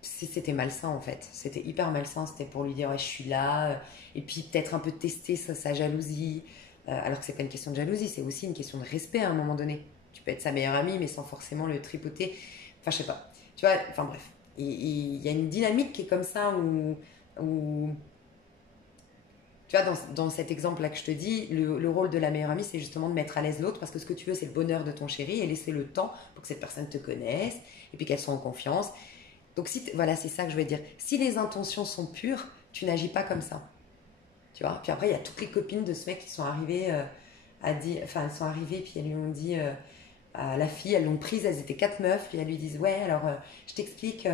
c'était malsain en fait. C'était hyper malsain. C'était pour lui dire ouais, je suis là. Et puis peut-être un peu tester sa jalousie. Alors que c'est pas une question de jalousie, c'est aussi une question de respect à un moment donné. Tu peux être sa meilleure amie, mais sans forcément le tripoter. Enfin, je sais pas. Tu vois, enfin bref. Il y a une dynamique qui est comme ça où tu vois, dans cet exemple-là que je te dis, le rôle de la meilleure amie, c'est justement de mettre à l'aise l'autre parce que ce que tu veux, c'est le bonheur de ton chéri et laisser le temps pour que cette personne te connaisse et puis qu'elle soit en confiance. Donc, voilà, c'est ça que je veux dire. Si les intentions sont pures, tu n'agis pas comme ça. Tu vois. Puis après, il y a toutes les copines de ce mec qui sont arrivées elles sont arrivées puis elles lui ont dit à la fille, elles l'ont prise, elles étaient 4 meufs, puis elles lui disent ouais, alors je t'explique.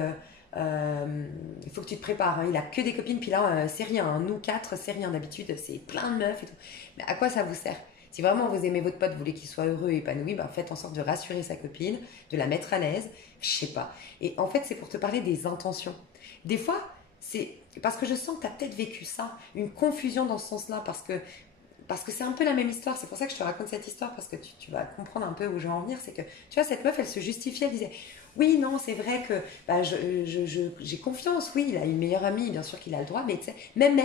Il faut que tu te prépares, hein. Il a que des copines, puis là c'est rien, hein. Nous 4 c'est rien, d'habitude c'est plein de meufs et tout. Mais à quoi ça vous sert? Si vraiment vous aimez votre pote, vous voulez qu'il soit heureux et épanoui, ben faites en sorte de rassurer sa copine, de la mettre à l'aise, je sais pas. Et en fait c'est pour te parler des intentions. Des fois c'est parce que je sens que tu as peut-être vécu ça, une confusion dans ce sens-là, parce que c'est un peu la même histoire, c'est pour ça que je te raconte cette histoire, parce que tu vas comprendre un peu où je vais en venir, c'est que, tu vois, cette meuf, elle se justifiait, elle disait, oui, non, c'est vrai que bah, j'ai confiance, oui, il a une meilleure amie, bien sûr qu'il a le droit, mais tu sais, même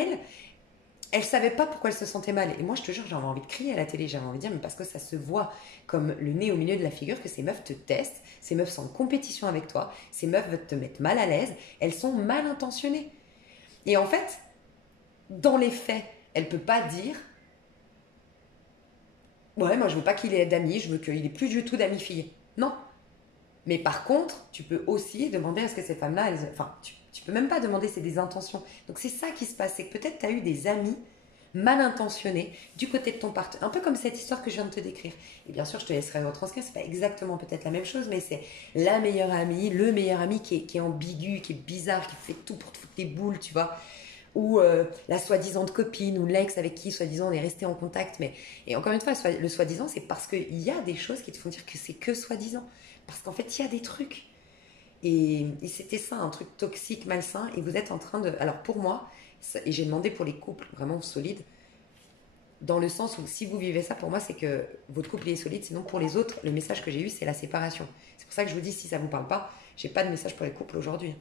elle savait pas pourquoi elle se sentait mal. Et moi, je te jure, j'avais envie de crier à la télé, j'avais envie de dire, mais parce que ça se voit comme le nez au milieu de la figure, que ces meufs te testent, ces meufs sont en compétition avec toi, ces meufs veulent te mettre mal à l'aise, elles sont mal intentionnées. Et en fait, dans les faits, elle peut pas dire, ouais, moi je veux pas qu'il ait d'amis, je veux qu'il ait plus du tout d'amis filles. Non. Mais par contre, tu peux aussi demander à ce que ces femmes-là, enfin, tu peux même pas demander, c'est des intentions. Donc c'est ça qui se passe, c'est que peut-être tu as eu des amis mal intentionnés du côté de ton partenaire. Un peu comme cette histoire que je viens de te décrire. Et bien sûr, je te laisserai retranscrire, c'est pas exactement peut-être la même chose, mais c'est la meilleure amie, le meilleur ami qui est ambigu, qui est bizarre, qui fait tout pour te foutre les boules, tu vois. Ou la soi-disant copine, ou l'ex avec qui, soi-disant, on est resté en contact. Mais, et encore une fois, le soi-disant, c'est parce qu'il y a des choses qui te font dire que c'est que soi-disant. Parce qu'en fait, il y a des trucs. Et c'était ça, un truc toxique, malsain. Et vous êtes en train de... Alors pour moi, et j'ai demandé pour les couples vraiment solides, dans le sens où si vous vivez ça, pour moi, c'est que votre couple est solide. Sinon, pour les autres, le message que j'ai eu, c'est la séparation. C'est pour ça que je vous dis, si ça ne vous parle pas, j'ai pas de message pour les couples aujourd'hui.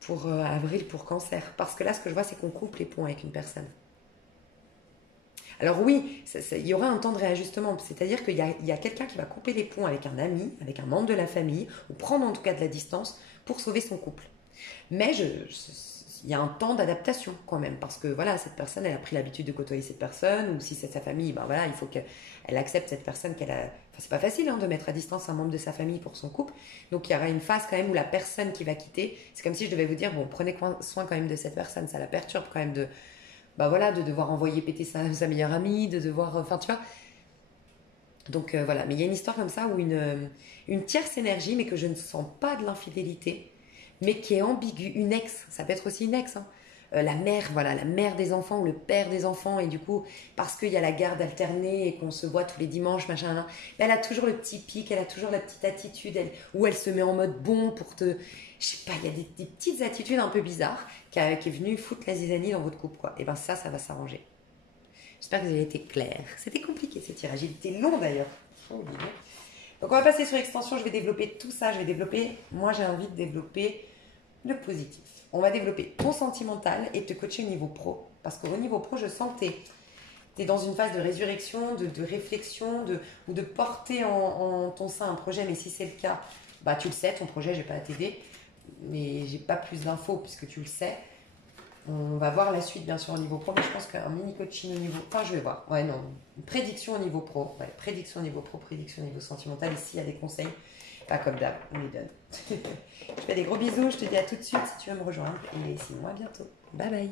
Pour avril, pour cancer. Parce que là, ce que je vois, c'est qu'on coupe les ponts avec une personne. Alors oui, il y aura un temps de réajustement. C'est-à-dire qu'il y a quelqu'un qui va couper les ponts avec un ami, avec un membre de la famille, ou prendre en tout cas de la distance pour sauver son couple. Mais il y a un temps d'adaptation quand même, parce que voilà, cette personne, elle a pris l'habitude de côtoyer cette personne, ou si c'est sa famille, ben voilà, il faut qu'elle accepte cette personne qu'elle a... Enfin, c'est pas facile hein, de mettre à distance un membre de sa famille pour son couple, donc il y aura une phase quand même où la personne qui va quitter, c'est comme si je devais vous dire, bon, prenez soin quand même de cette personne, ça la perturbe quand même de... Bah voilà, de devoir envoyer péter sa meilleure amie, de devoir... Enfin, tu vois. Donc voilà, mais il y a une histoire comme ça où une tierce énergie, mais que je ne sens pas de l'infidélité, mais qui est ambiguë, une ex, ça peut être aussi une ex, hein. La mère, voilà, la mère des enfants ou le père des enfants, et du coup, parce qu'il y a la garde alternée et qu'on se voit tous les dimanches, machin, là, elle a toujours le petit pic, elle a toujours la petite attitude, où elle se met en mode bon pour te... Je sais pas, il y a des petites attitudes un peu bizarres qui est venue foutre la zizanie dans votre couple, quoi. Et ben ça va s'arranger. J'espère que vous avez été clair. C'était compliqué ce tirage, il était long d'ailleurs. Donc on va passer sur l'extension, je vais développer tout ça, moi j'ai envie de développer le positif. On va développer ton sentimental et te coacher au niveau pro. Parce qu'au niveau pro, je sens que tu es dans une phase de résurrection, de réflexion, ou de porter en ton sein un projet. Mais si c'est le cas, bah tu le sais, ton projet, je vais pas à t'aider. Mais j'ai pas plus d'infos puisque tu le sais. On va voir la suite bien sûr au niveau pro, mais je pense qu'un mini coaching au niveau... Enfin, je vais voir. Ouais, non. Une prédiction au niveau pro. Ouais, prédiction au niveau pro, prédiction au niveau sentimental. Ici, il y a des conseils. Pas comme d'hab, on les donne. Je fais des gros bisous, je te dis à tout de suite si tu veux me rejoindre. Et sinon, à bientôt. Bye bye.